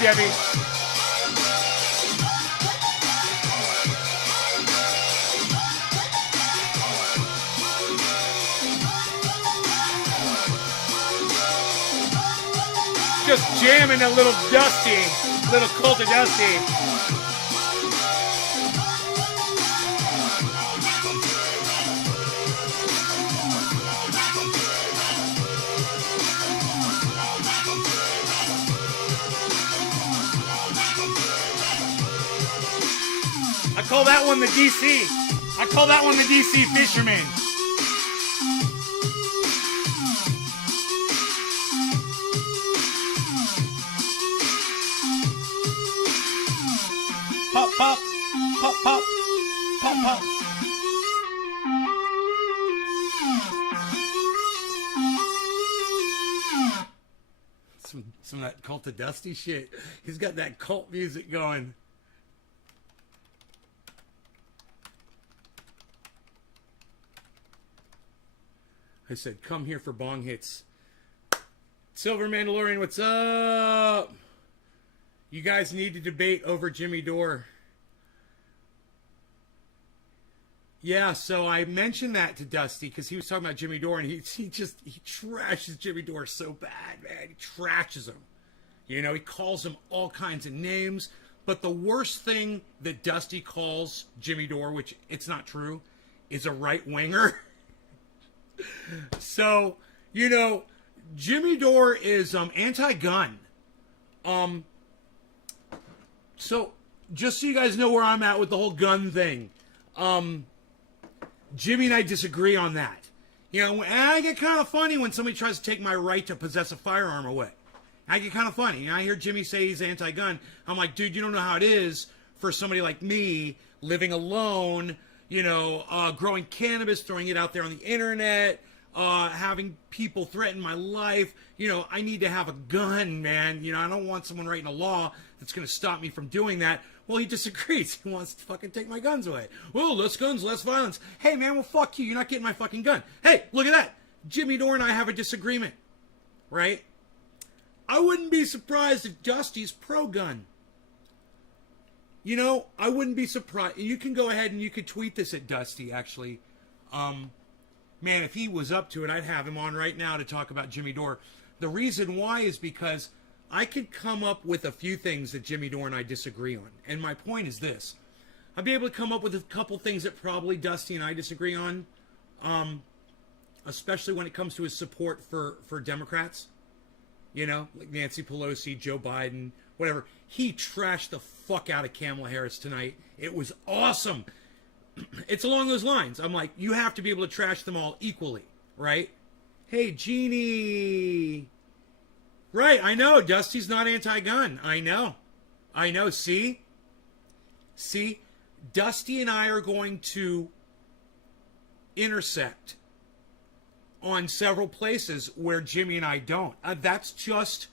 Debbie. Just jamming a little Dusty, little Cult of Dusty. I call that one the DC. I call that one the DC Fisherman. Pop, pop, pop, pop, pop, pop. Some of that Cult of Dusty shit. He's got that cult music going. I said, come here for bong hits. Silver Mandalorian, what's up? You guys need to debate over Jimmy Dore. Yeah, so I mentioned that to Dusty because he was talking about Jimmy Dore, and he trashes Jimmy Dore so bad, man. He trashes him. You know, he calls him all kinds of names. But the worst thing that Dusty calls Jimmy Dore, which it's not true, is a right-winger. So, you know, Jimmy Dore is anti-gun. So, just so you guys know where I'm at with the whole gun thing. Jimmy and I disagree on that. You know, and I get kind of funny when somebody tries to take my right to possess a firearm away. I get kind of funny. You know, I hear Jimmy say he's anti-gun. I'm like, dude, you don't know how it is for somebody like me living alone, you know, growing cannabis, throwing it out there on the internet, having people threaten my life. You know, I need to have a gun, man. You know, I don't want someone writing a law that's going to stop me from doing that. Well, he disagrees. He wants to fucking take my guns away. Well, less guns, less violence. Hey, man, well, fuck you. You're not getting my fucking gun. Hey, look at that. Jimmy Dore and I have a disagreement, right? I wouldn't be surprised if Dusty's pro-gun. You know, I wouldn't be surprised. You can go ahead and you could tweet this at Dusty, actually. Man, if he was up to it, I'd have him on right now to talk about Jimmy Dore. The reason why is because I could come up with a few things that Jimmy Dore and I disagree on. And my point is this. I'd be able to come up with a couple things that probably Dusty and I disagree on. Especially when it comes to his support for Democrats. You know, like Nancy Pelosi, Joe Biden, whatever. He trashed the fuck out of Kamala Harris tonight. It was awesome. It's along those lines. I'm like, you have to be able to trash them all equally, right? Hey, Jeannie. Right, I know. Dusty's not anti-gun. I know. See? Dusty and I are going to intersect on several places where Jimmy and I don't. That's just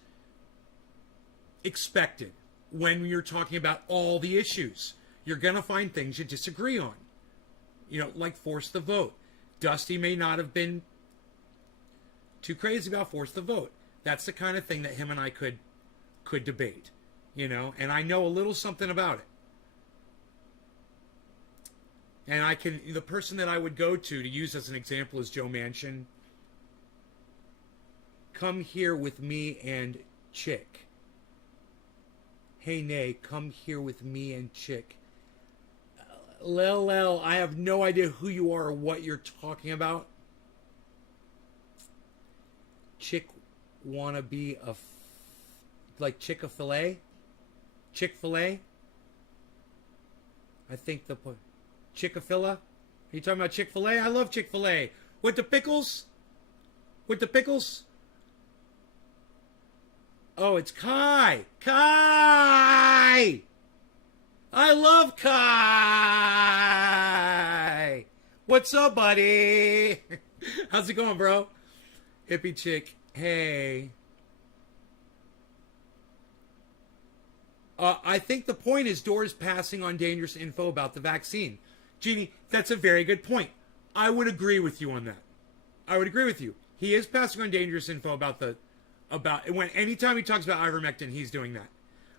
expected when you're talking about all the issues. You're going to find things you disagree on. You know, like force the vote. Dusty may not have been too crazy about force the vote. That's the kind of thing that him and I could debate. You know, and I know a little something about it. And the person that I would go to use as an example is Joe Manchin. Come here with me and Chick. Hey, Nay, come here with me and Chick. Lel, I have no idea who you are or what you're talking about. Chick wanna be like Chick-a-filet? Chick-fil-A? I think the Chick-a-fila? Are you talking about Chick-fil-A? I love Chick-fil-A. With the pickles? Oh, it's Kai. Kai! I love Kai! What's up, buddy? How's it going, bro? Hippie chick. Hey. I think the point is Dore's passing on dangerous info about the vaccine. Jeannie, that's a very good point. I would agree with you on that. I would agree with you. He is passing on dangerous info about anytime he talks about ivermectin, he's doing that.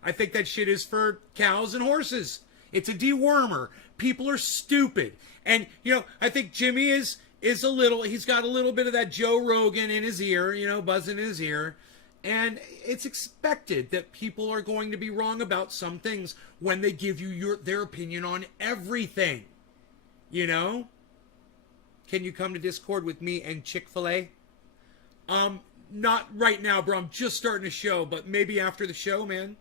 I think that shit is for cows and horses. It's a dewormer. People are stupid. And, I think Jimmy is he's got a little bit of that Joe Rogan in his ear, buzzing in his ear. And it's expected that people are going to be wrong about some things when they give you their opinion on everything. Can you come to Discord with me and Chick-fil-A? Not right now, bro. I'm just starting a show, but maybe after the show, man.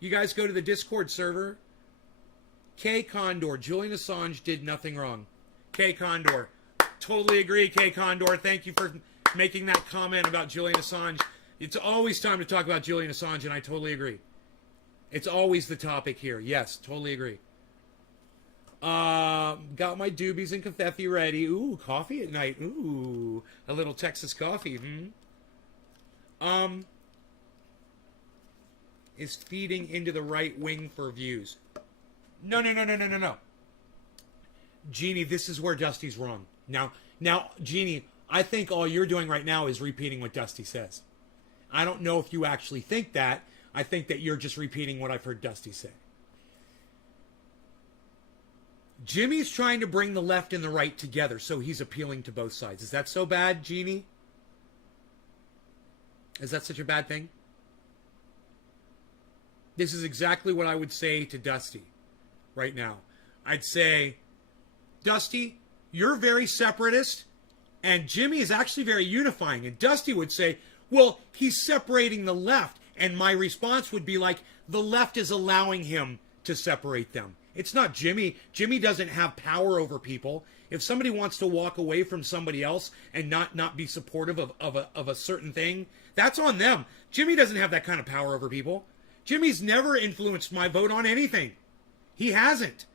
You guys go to the Discord server. K. Condor, Julian Assange did nothing wrong. K. Condor, totally agree, K. Condor. Thank you for making that comment about Julian Assange. It's always time to talk about Julian Assange, and I totally agree. It's always the topic here. Yes, totally agree. Got my doobies and confetti ready. Ooh, coffee at night. Ooh, a little Texas coffee. Is feeding into the right wing for views. No. Jeannie, this is where Dusty's wrong. Now, Jeannie, I think all you're doing right now is repeating what Dusty says. I don't know if you actually think that. I think that you're just repeating what I've heard Dusty say. Jimmy's trying to bring the left and the right together, so he's appealing to both sides. Is that so bad, Jeannie? Is that such a bad thing? This is exactly what I would say to Dusty right now. I'd say, Dusty, you're very separatist, and Jimmy is actually very unifying. And Dusty would say, well, he's separating the left. And my response would be like, the left is allowing him to separate them. It's not Jimmy. Jimmy doesn't have power over people. If somebody wants to walk away from somebody else and not be supportive of a certain thing, that's on them. Jimmy doesn't have that kind of power over people. Jimmy's never influenced my vote on anything. He hasn't.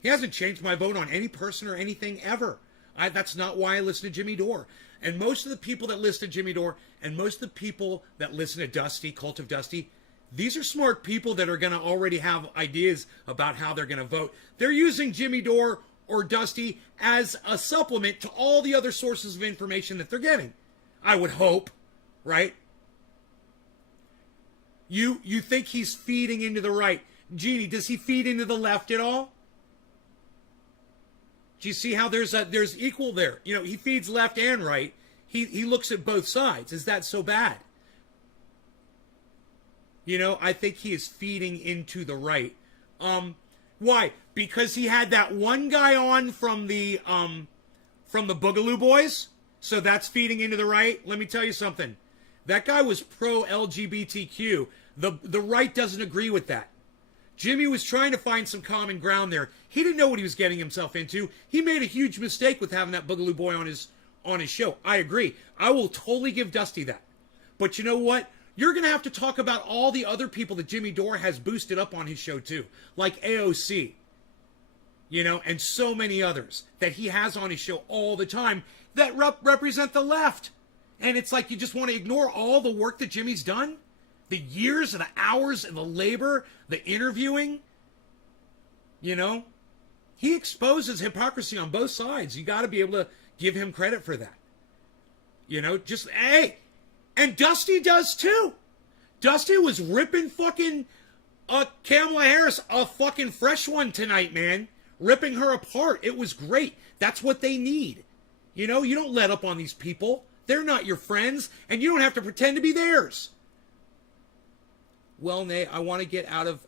He hasn't changed my vote on any person or anything ever. That's not why I listen to Jimmy Dore. And most of the people that listen to Jimmy Dore and most of the people that listen to Dusty, Cult of Dusty, these are smart people that are going to already have ideas about how they're going to vote. They're using Jimmy Dore or Dusty as a supplement to all the other sources of information that they're getting. I would hope, right? You think he's feeding into the right. Jeannie, does he feed into the left at all? Do you see how there's equal there? He feeds left and right. He looks at both sides. Is that so bad? I think he is feeding into the right. Why? Because he had that one guy on from the Boogaloo Boys. So that's feeding into the right. Let me tell you something. That guy was pro-LGBTQ. The right doesn't agree with that. Jimmy was trying to find some common ground there. He didn't know what he was getting himself into. He made a huge mistake with having that Boogaloo Boy on his show. I agree. I will totally give Dusty that. But you know what? You're going to have to talk about all the other people that Jimmy Dore has boosted up on his show too. Like AOC. And so many others that he has on his show all the time that represent the left. And it's like you just want to ignore all the work that Jimmy's done? The years and the hours and the labor, the interviewing? He exposes hypocrisy on both sides. You got to be able to give him credit for that. Hey! And Dusty does too. Dusty was ripping fucking Kamala Harris, a fucking fresh one tonight, man. Ripping her apart. It was great. That's what they need. You don't let up on these people. They're not your friends, and you don't have to pretend to be theirs. Well, Nay, I want to get out of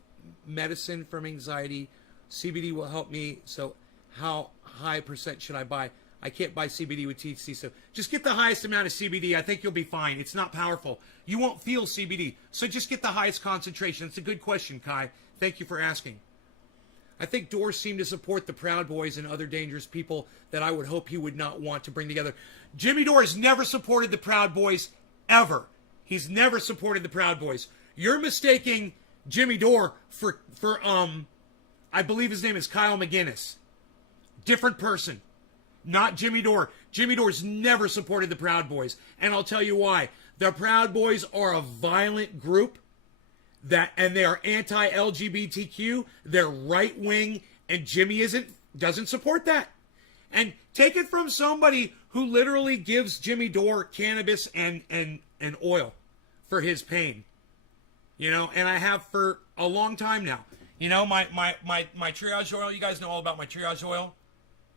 medicine from anxiety. CBD will help me. So how high percent should I buy? I can't buy CBD with THC, so just get the highest amount of CBD. I think you'll be fine. It's not powerful. You won't feel CBD, so just get the highest concentration. It's a good question, Kai. Thank you for asking. I think Dore seemed to support the Proud Boys and other dangerous people that I would hope he would not want to bring together. Jimmy Dore has never supported the Proud Boys, ever. He's never supported the Proud Boys. You're mistaking Jimmy Dore for I believe his name is Kyle McGinnis. Different person. Not Jimmy Dore. Jimmy Dore's never supported the Proud Boys. And I'll tell you why. The Proud Boys are a violent group and they are anti-LGBTQ. They're right-wing, and Jimmy doesn't support that. And take it from somebody who literally gives Jimmy Dore cannabis and oil for his pain. You know, and I have for a long time now. You know, my triage oil, you guys know all about my triage oil.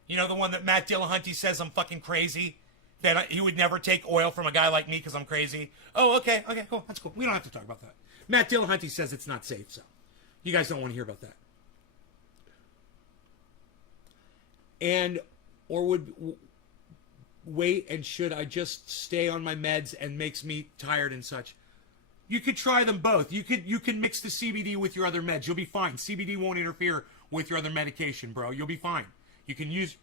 You know, the one that Matt Dillahunty says I'm fucking crazy. That he would never take oil from a guy like me because I'm crazy. Oh, okay, cool. That's cool. We don't have to talk about that. Matt Dillahunty says it's not safe, so you guys don't want to hear about that. And, or would wait and should I just stay on my meds and makes me tired and such? You could try them both. You can mix the CBD with your other meds. You'll be fine. CBD won't interfere with your other medication, bro. You'll be fine. You can use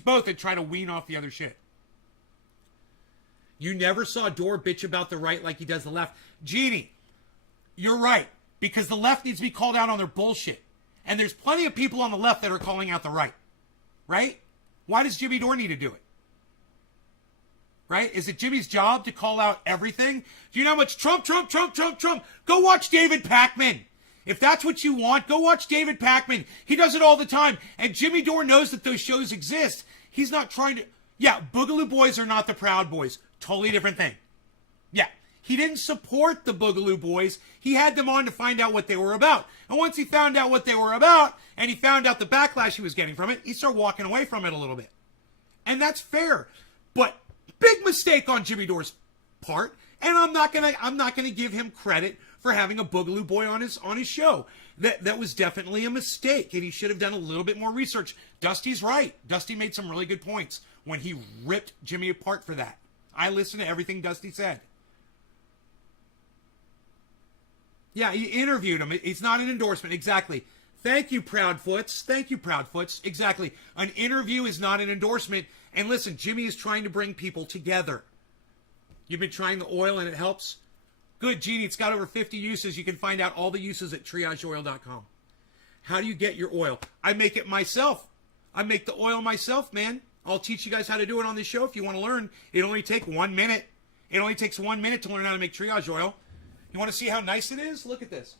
both and try to wean off the other shit. You never saw Dore bitch about the right like he does the left. Jeannie, you're right. Because the left needs to be called out on their bullshit. And there's plenty of people on the left that are calling out the right. Right? Why does Jimmy Dore need to do it? Right? Is it Jimmy's job to call out everything? Do you know how much Trump? Go watch David Pakman. If that's what you want, go watch David Pakman. He does it all the time. And Jimmy Dore knows that those shows exist. He's not trying to... Yeah, Boogaloo Boys are not the Proud Boys. Totally different thing. Yeah, he didn't support the Boogaloo Boys. He had them on to find out what they were about. And once he found out what they were about, and he found out the backlash he was getting from it, he started walking away from it a little bit. And that's fair. But big mistake on Jimmy Dore's part. And I'm not gonna give him credit for having a Boogaloo Boy on his show. That was definitely a mistake, and he should have done a little bit more research. Dusty's right. Dusty made some really good points when he ripped Jimmy apart for that. I listened to everything Dusty said. Yeah, he interviewed him. It's not an endorsement. Exactly. Thank you, Proudfoots. Thank you, Proudfoots. Exactly. An interview is not an endorsement. And listen, Jimmy is trying to bring people together. You've been trying the oil and it helps? Good, Jeannie. It's got over 50 uses. You can find out all the uses at triageoil.com. How do you get your oil? I make it myself. I make the oil myself, man. I'll teach you guys how to do it on this show if you want to learn. It only takes 1 minute. It only takes 1 minute to learn how to make triage oil. You want to see how nice it is? Look at this.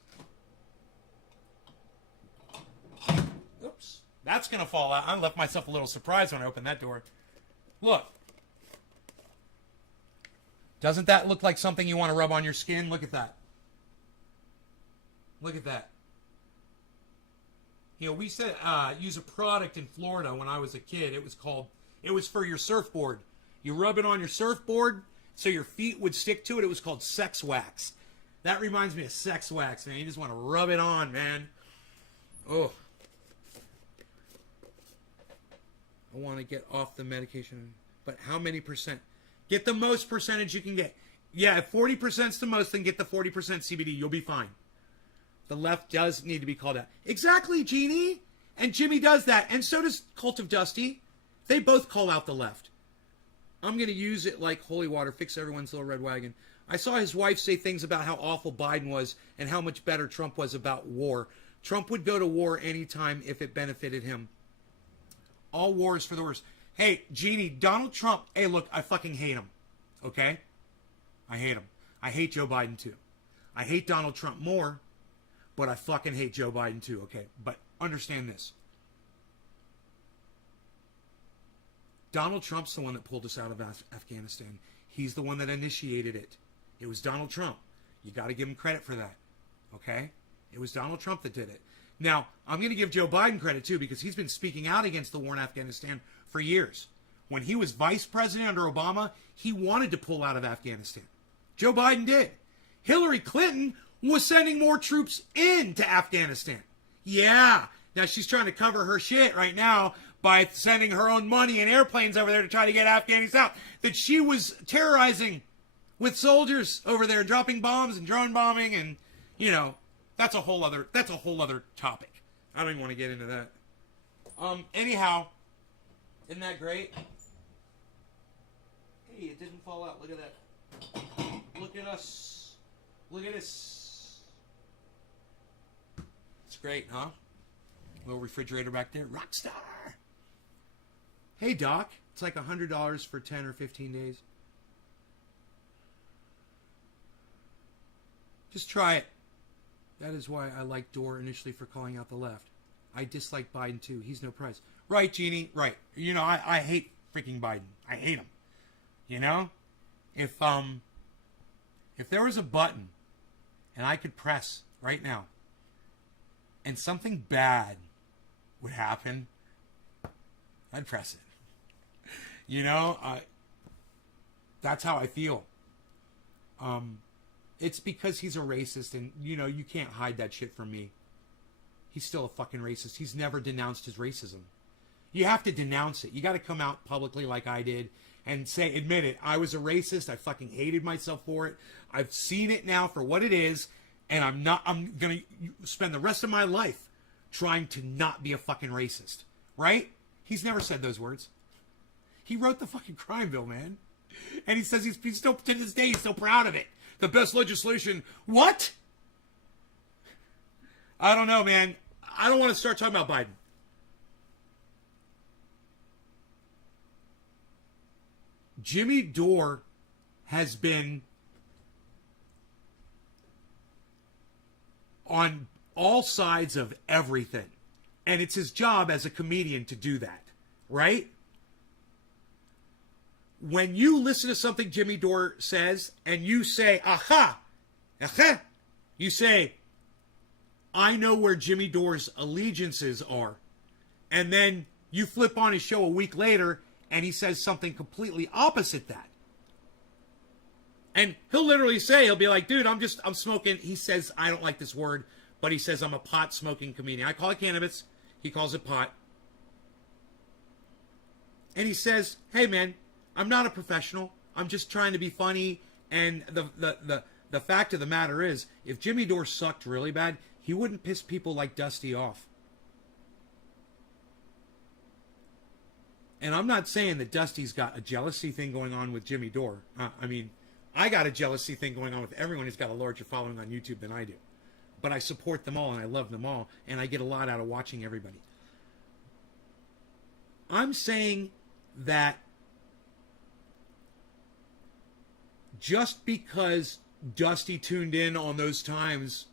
Oops. That's going to fall out. I left myself a little surprise when I opened that door. Look. Doesn't that look like something you want to rub on your skin? Look at that. Look at that. You know, we said use a product in Florida when I was a kid. It was for your surfboard. You rub it on your surfboard so your feet would stick to it. It was called sex wax. That reminds me of sex wax, man. You just want to rub it on, man. Oh. I want to get off the medication. But how many percent? Get the most percentage you can get. Yeah, if 40% is the most, then get the 40% CBD. You'll be fine. The left does need to be called out. Exactly, Jeannie. And Jimmy does that. And so does Cult of Dusty. They both call out the left. I'm going to use it like holy water, fix everyone's little red wagon. I saw his wife say things about how awful Biden was and how much better Trump was about war. Trump would go to war anytime if it benefited him. All wars for the worst. Hey, Jeannie, Donald Trump, hey, look, I fucking hate him. Okay? I hate him. I hate Joe Biden too. I hate Donald Trump more, but I fucking hate Joe Biden too, okay? But understand this. Donald Trump's the one that pulled us out of Afghanistan. He's the one that initiated it. It was Donald Trump. You got to give him credit for that, okay? It was Donald Trump that did it. Now, I'm going to give Joe Biden credit too because he's been speaking out against the war in Afghanistan for years. When he was vice president under Obama, he wanted to pull out of Afghanistan. Joe Biden did. Hillary Clinton was sending more troops into Afghanistan. Yeah. Now she's trying to cover her shit right now by sending her own money and airplanes over there to try to get Afghanis out. That she was terrorizing with soldiers over there, dropping bombs and drone bombing, and you know, that's a whole other topic. I don't even want to get into that. Anyhow, isn't that great? Hey, it didn't fall out. Look at that. Look at us. Look at this. It's great, huh? Little refrigerator back there. Rockstar. Hey, Doc. It's like $100 for 10 or 15 days. Just try it. That is why I like Dore initially for calling out the left. I dislike Biden too. He's no prize. Right, Jeannie? Right. You know, I hate freaking Biden. I hate him. You know? If there was a button and I could press right now, and something bad would happen, I'd press it. You know, that's how I feel. It's because he's a racist, and, you know, you can't hide that shit from me. He's still a fucking racist. He's never denounced his racism. You have to denounce it. You got to come out publicly like I did and say, admit it. I was a racist. I fucking hated myself for it. I've seen it now for what it is, and I'm going to spend the rest of my life trying to not be a fucking racist. Right? He's never said those words. He wrote the fucking crime bill, man. And he says he's still, to this day, he's still proud of it. The best legislation. What? I don't know, man. I don't want to start talking about Biden. Jimmy Dore has been on all sides of everything. And it's his job as a comedian to do that, right? When you listen to something Jimmy Dore says and you say, aha, you say, I know where Jimmy Dore's allegiances are. And then you flip on his show a week later and he says something completely opposite that. And he'll literally say, he'll be like, dude, I'm smoking. He says, I don't like this word, but he says I'm a pot smoking comedian. I call it cannabis. He calls it pot. And he says, hey man, I'm not a professional. I'm just trying to be funny. And the fact of the matter is, if Jimmy Dore sucked really bad, he wouldn't piss people like Dusty off. And I'm not saying that Dusty's got a jealousy thing going on with Jimmy Dore. I mean, I got a jealousy thing going on with everyone who's got a larger following on YouTube than I do. But I support them all and I love them all. And I get a lot out of watching everybody. I'm saying that just because Dusty tuned in on those times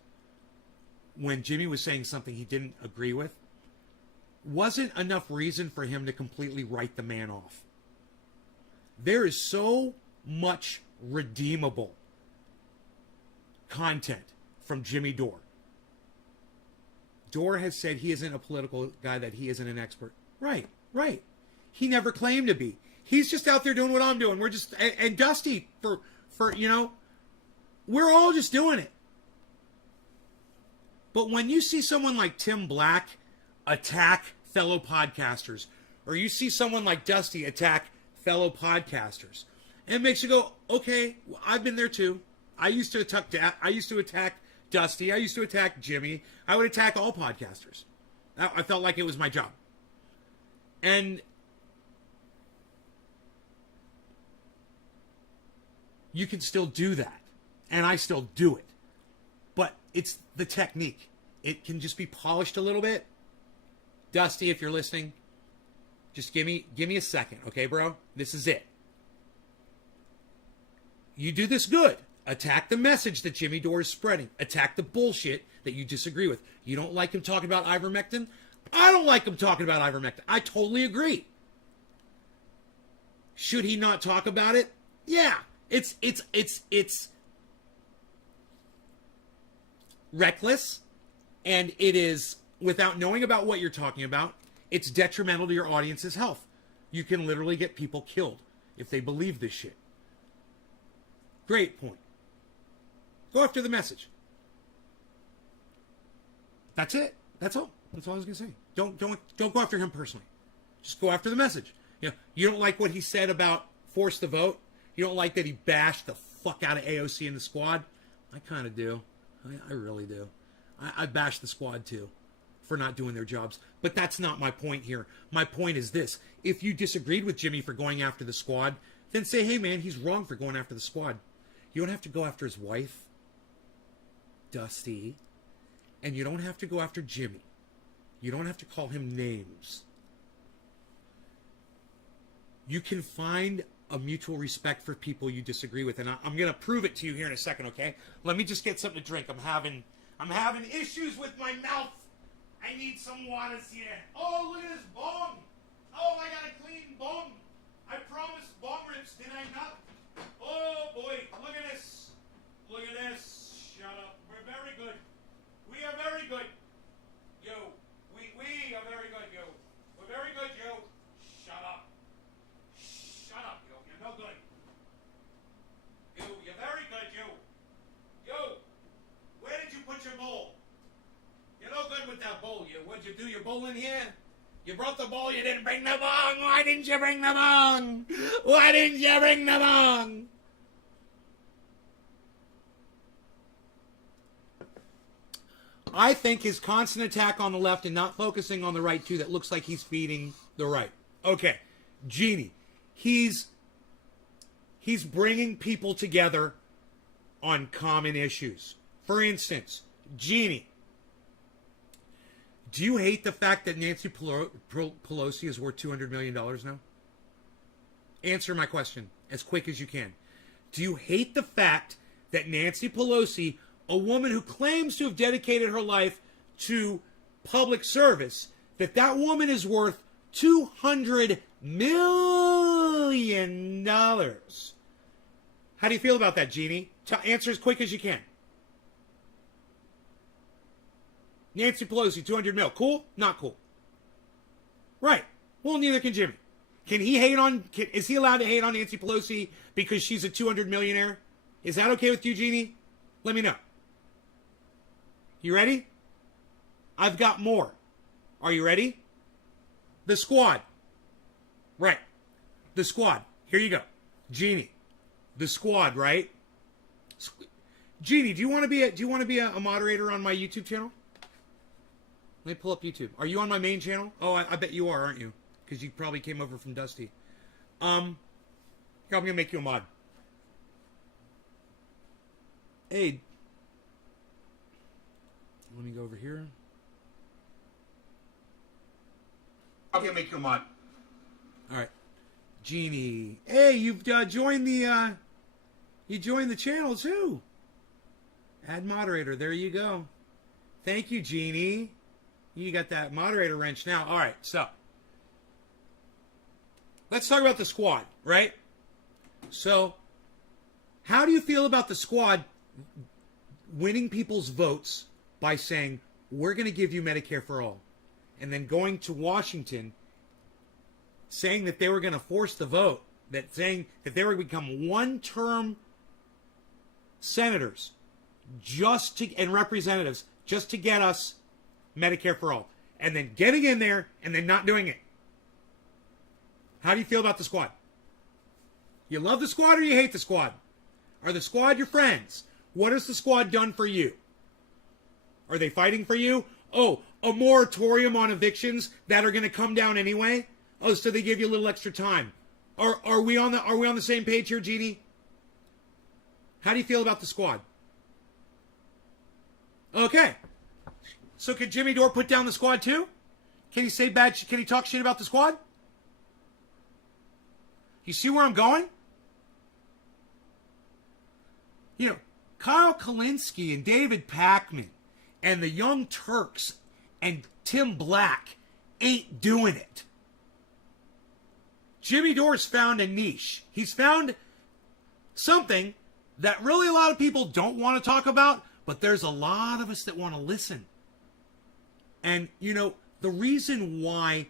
when Jimmy was saying something he didn't agree with wasn't enough reason for him to completely write the man off. There is so much redeemable content from Jimmy Dore. Dore has said he isn't a political guy, that he isn't an expert. Right. He never claimed to be. He's just out there doing what I'm doing. We're just, and Dusty, for you know, we're all just doing it. But when you see someone like Tim Black attack fellow podcasters, or you see someone like Dusty attack fellow podcasters, it makes you go, okay, well, I've been there too. I used to attack Dusty. I used to attack Jimmy. I would attack all podcasters. I felt like it was my job. And you can still do that. And I still do it. But it's the technique. It can just be polished a little bit. Dusty, if you're listening, just give me a second, okay, bro? This is it. You do this good. Attack the message that Jimmy Dore is spreading. Attack the bullshit that you disagree with. You don't like him talking about ivermectin? I don't like him talking about ivermectin. I totally agree. Should he not talk about it? Yeah. It's reckless, and it is, without knowing about what you're talking about, it's detrimental to your audience's health. You can literally get people killed if they believe this shit. Great point. Go after the message. That's it. That's all. That's all I was gonna say. Don't go after him personally. Just go after the message. You know, you don't like what he said about force the vote. You don't like that he bashed the fuck out of AOC and the squad. I kind of do. I really do. I bash the squad too for not doing their jobs. But that's not my point here. My point is this. If you disagreed with Jimmy for going after the squad, then say, hey man, he's wrong for going after the squad. You don't have to go after his wife, Dusty, and you don't have to go after Jimmy. You don't have to call him names. You can find a mutual respect for people you disagree with, and I'm going to prove it to you here in a second, okay? Let me just get something to drink. I'm having issues with my mouth. I need some water here. Oh, look at this bong. Oh, I got a clean bong. I promised bong rips, did I not? Oh boy, look at this. Look at this. Shut up. We're very good. We are very good. You. We are very good, you. We're very good, you. Shut up. Shut up, you. You're no good. You're very good, you. Where did you put your bowl? You're no good with that bowl, you. What'd you do, your bowl in here? You brought the bowl, you didn't bring the bong. Why didn't you bring the bong? Why didn't you bring the bong? I think his constant attack on the left and not focusing on the right, too, that looks like he's feeding the right. Okay, Genie. He's bringing people together on common issues. For instance, Genie, do you hate the fact that Nancy Pelosi is worth $200 million now? Answer my question as quick as you can. Do you hate the fact that Nancy Pelosi, a woman who claims to have dedicated her life to public service, that woman is worth $200 million? How do you feel about that, Jeannie? Answer as quick as you can. Nancy Pelosi, 200 mil. Cool? Not cool. Right. Well, neither can Jimmy. Can he hate on... is he allowed to hate on Nancy Pelosi because she's a 200 millionaire? Is that okay with you, Jeannie? Let me know. You ready? I've got more. Are you ready? The squad. Right. The squad. Here you go. Jeannie. The squad, right? Jeannie, do you want to be a moderator on my YouTube channel? Let me pull up YouTube. Are you on my main channel? Oh, I bet you are, aren't you? Because you probably came over from Dusty. Here, I'm going to make you a mod. Hey. Let me go over here. I'm going to make you a mod. All right. Jeannie. Hey, you've joined the... you joined the channel, too. Add moderator. There you go. Thank you, Jeannie. You got that moderator wrench now. All right, so let's talk about the squad, right? So how do you feel about the squad winning people's votes by saying, we're going to give you Medicare for all, and then going to Washington saying that they were going to force the vote, saying that they were going to become one-term senators and representatives just to get us Medicare for all, and then getting in there and then not doing it? How do you feel about the squad? You love the squad or you hate the squad? Are the squad your friends? What has the squad done for you? Are they fighting for you? Oh, a moratorium on evictions that are going to come down anyway? Oh, so they give you a little extra time. Are we on the same page here, Jeannie? How do you feel about the squad? Okay. So can Jimmy Dore put down the squad too? Can he say bad? Can he talk shit about the squad? You see where I'm going? You know, Kyle Kalinske and David Pakman and the Young Turks and Tim Black ain't doing it. Jimmy Dore's found a niche. He's found something that really a lot of people don't want to talk about, but there's a lot of us that want to listen. And, you know, the reason why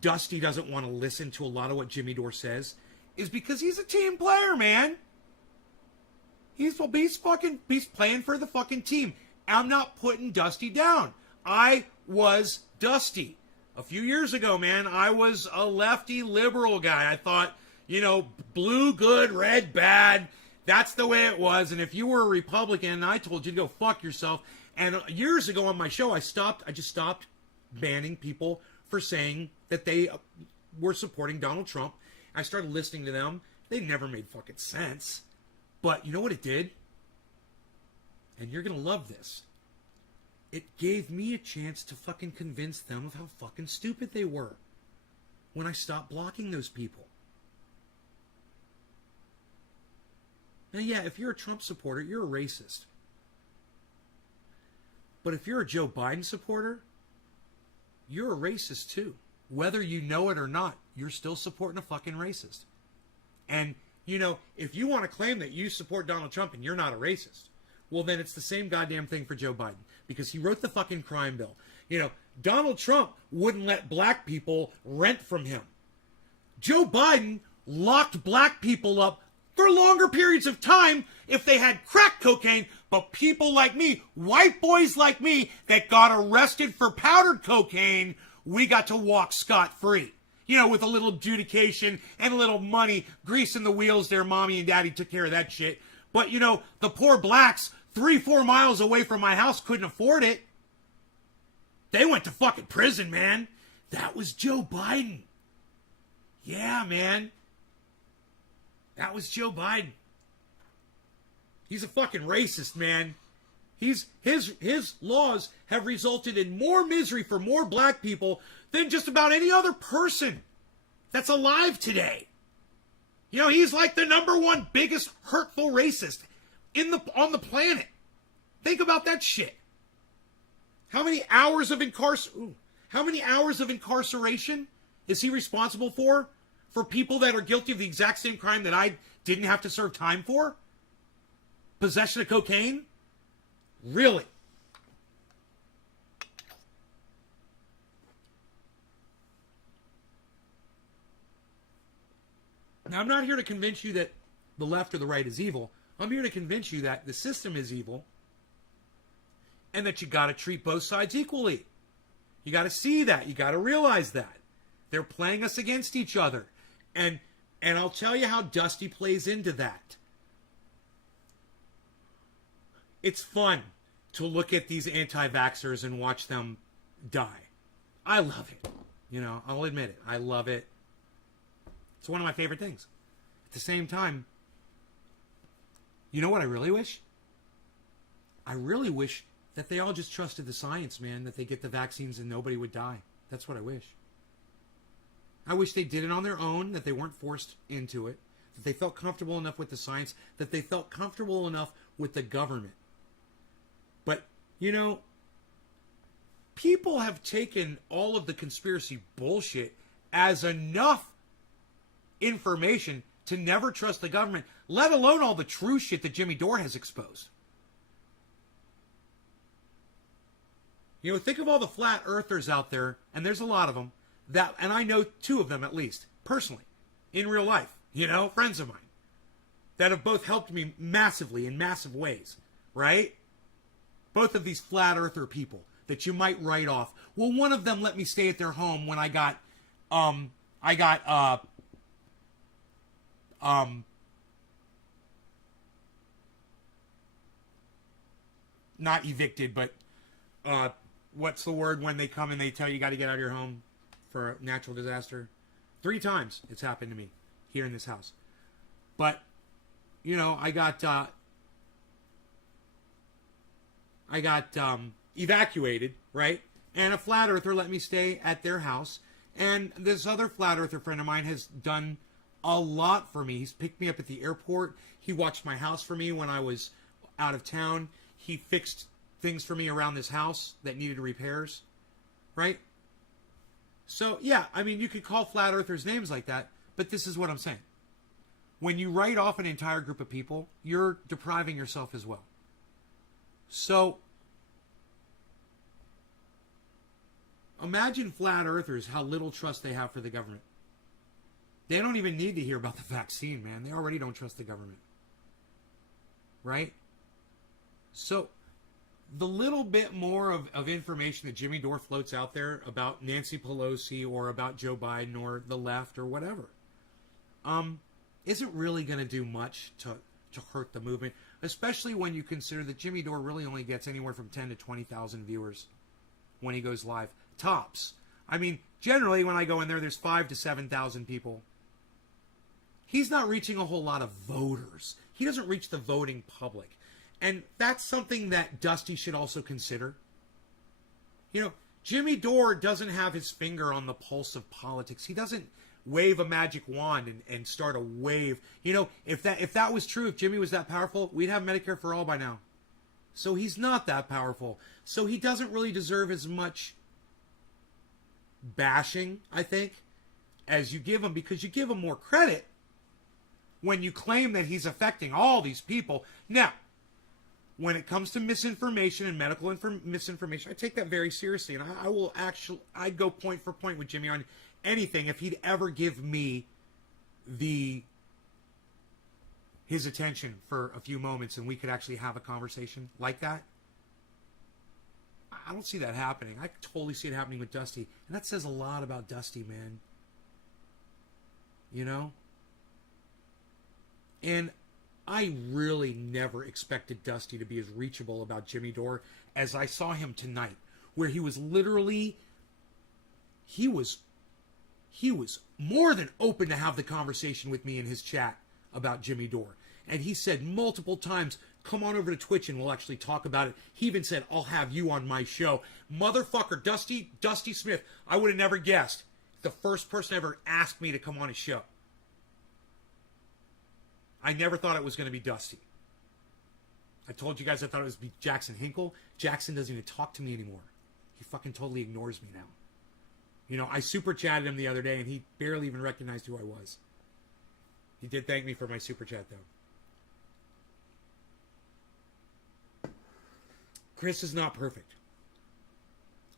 Dusty doesn't want to listen to a lot of what Jimmy Dore says is because he's a team player, man. He's playing for the fucking team. I'm not putting Dusty down. I was Dusty. A few years ago, man, I was a lefty liberal guy. I thought, you know, blue good, red bad. That's the way it was. And if you were a Republican, I told you to go fuck yourself. And years ago on my show, I just stopped banning people for saying that they were supporting Donald Trump. I started listening to them. They never made fucking sense. But you know what it did? And you're going to love this. It gave me a chance to fucking convince them of how fucking stupid they were when I stopped blocking those people. Now, yeah, if you're a Trump supporter, you're a racist. But if you're a Joe Biden supporter, you're a racist too. Whether you know it or not, you're still supporting a fucking racist. And, you know, if you want to claim that you support Donald Trump and you're not a racist, Well, then it's the same goddamn thing for Joe Biden, because he wrote the fucking crime bill. You know, Donald Trump wouldn't let black people rent from him. Joe Biden locked black people up for longer periods of time if they had crack cocaine, but people like me, white boys like me, that got arrested for powdered cocaine, we got to walk scot-free. You know, with a little adjudication and a little money, greasing the wheels there, mommy and daddy took care of that shit. But, you know, the poor blacks 3-4 miles away from my house couldn't afford it. They went to fucking prison, man. That was Joe Biden. Yeah, man. That was Joe Biden. He's a fucking racist, man. His laws have resulted in more misery for more black people than just about any other person that's alive today. You know, he's like the number 1 biggest hurtful racist on the planet. Think about that shit. How many hours of incarceration is he responsible for people that are guilty of the exact same crime that I didn't have to serve time for? Possession of cocaine? Really? Now, I'm not here to convince you that the left or the right is evil. I'm here to convince you that the system is evil and that you got to treat both sides equally. You got to see that. You got to realize that. They're playing us against each other. And I'll tell you how Dusty plays into that. It's fun to look at these anti-vaxxers and watch them die. I love it. You know, I'll admit it. I love it. It's one of my favorite things. At the same time, you know what I really wish? I really wish that they all just trusted the science, man, that they get the vaccines and nobody would die. That's what I wish. I wish they did it on their own, that they weren't forced into it, that they felt comfortable enough with the science, that they felt comfortable enough with the government. But, you know, people have taken all of the conspiracy bullshit as enough information to never trust the government, let alone all the true shit that Jimmy Dore has exposed. You know, think of all the flat earthers out there, and there's a lot of them, that, and I know 2 of them at least, personally, in real life, you know, friends of mine, that have both helped me massively in massive ways, right? Both of these flat earther people that you might write off. Well, one of them let me stay at their home when I got not evicted, but what's the word when they come and they tell you got to get out of your home for a natural disaster? 3 times it's happened to me here in this house. But, you know, I got evacuated, right? And a flat earther let me stay at their house. And this other flat earther friend of mine has done a lot for me. He's picked me up at the airport. He watched my house for me when I was out of town. He fixed things for me around this house that needed repairs, right? So, yeah, I mean, you could call flat earthers names like that, but this is what I'm saying. When you write off an entire group of people, you're depriving yourself as well. So, imagine flat earthers, how little trust they have for the government. They don't even need to hear about the vaccine, man. They already don't trust the government. Right? So, the little bit more of information that Jimmy Dore floats out there about Nancy Pelosi or about Joe Biden or the left or whatever, isn't really going to do much to hurt the movement, especially when you consider that Jimmy Dore really only gets anywhere from 10 to 20,000 viewers when he goes live. Tops. I mean, generally when I go in there, there's 5,000 to 7,000 people. He's not reaching a whole lot of voters. He doesn't reach the voting public. And that's something that Dusty should also consider. You know, Jimmy Dore doesn't have his finger on the pulse of politics. He doesn't wave a magic wand and start a wave. You know, if that was true, if Jimmy was that powerful, we'd have Medicare for all by now. So he's not that powerful. So he doesn't really deserve as much bashing, I think, as you give him, because you give him more credit when you claim that he's affecting all these people. Now, when it comes to misinformation and medical misinformation, I take that very seriously, and I will actually, I'd go point for point with Jimmy on anything if he'd ever give me his attention for a few moments and we could actually have a conversation like that. I don't see that happening. I totally see it happening with Dusty, and that says a lot about Dusty, man. You know? And I really never expected Dusty to be as reachable about Jimmy Dore as I saw him tonight, where he was literally, he was more than open to have the conversation with me in his chat about Jimmy Dore. And he said multiple times, come on over to Twitch and we'll actually talk about it. He even said, I'll have you on my show. Motherfucker, Dusty Smith, I would have never guessed. The first person ever asked me to come on his show. I never thought it was going to be Dusty. I told you guys I thought it was be Jackson Hinkle. Jackson doesn't even talk to me anymore. He fucking totally ignores me now. You know, I super chatted him the other day and he barely even recognized who I was. He did thank me for my super chat though. Chris is not perfect.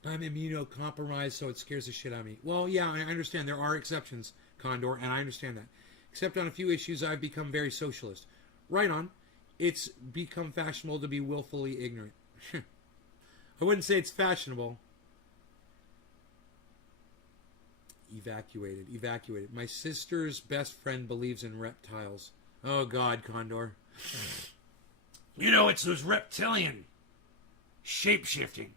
I'm immunocompromised, so it scares the shit out of me. Well, yeah, I understand there are exceptions, Condor, and I understand that. Except on a few issues, I've become very socialist. Right on. It's become fashionable to be willfully ignorant. I wouldn't say it's fashionable. Evacuated. My sister's best friend believes in reptiles. Oh, God, Condor. You know, it's those reptilian, shape-shifting,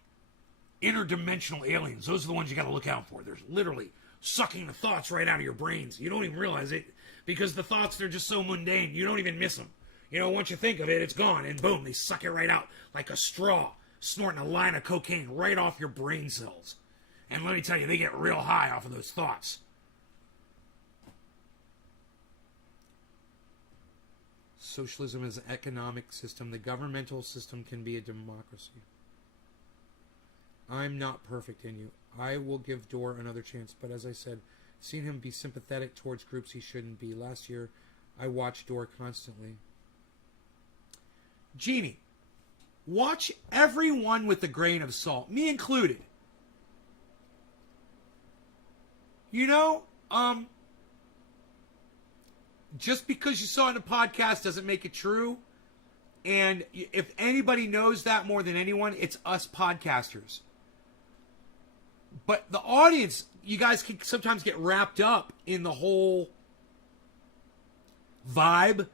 interdimensional aliens. Those are the ones you got to look out for. They're literally sucking the thoughts right out of your brains. You don't even realize it because the thoughts, they're just so mundane. You don't even miss them. You know, once you think of it, it's gone. And boom, they suck it right out like a straw, snorting a line of cocaine right off your brain cells. And let me tell you, they get real high off of those thoughts. Socialism is an economic system. The governmental system can be a democracy. I'm not perfect in you. I will give Dore another chance, but as I said, seen him be sympathetic towards groups he shouldn't be. Last year, I watched Dore constantly. Jeannie, watch everyone with a grain of salt, me included. You know, just because you saw it in a podcast doesn't make it true. And if anybody knows that more than anyone, it's us podcasters. But the audience, you guys can sometimes get wrapped up in the whole vibe.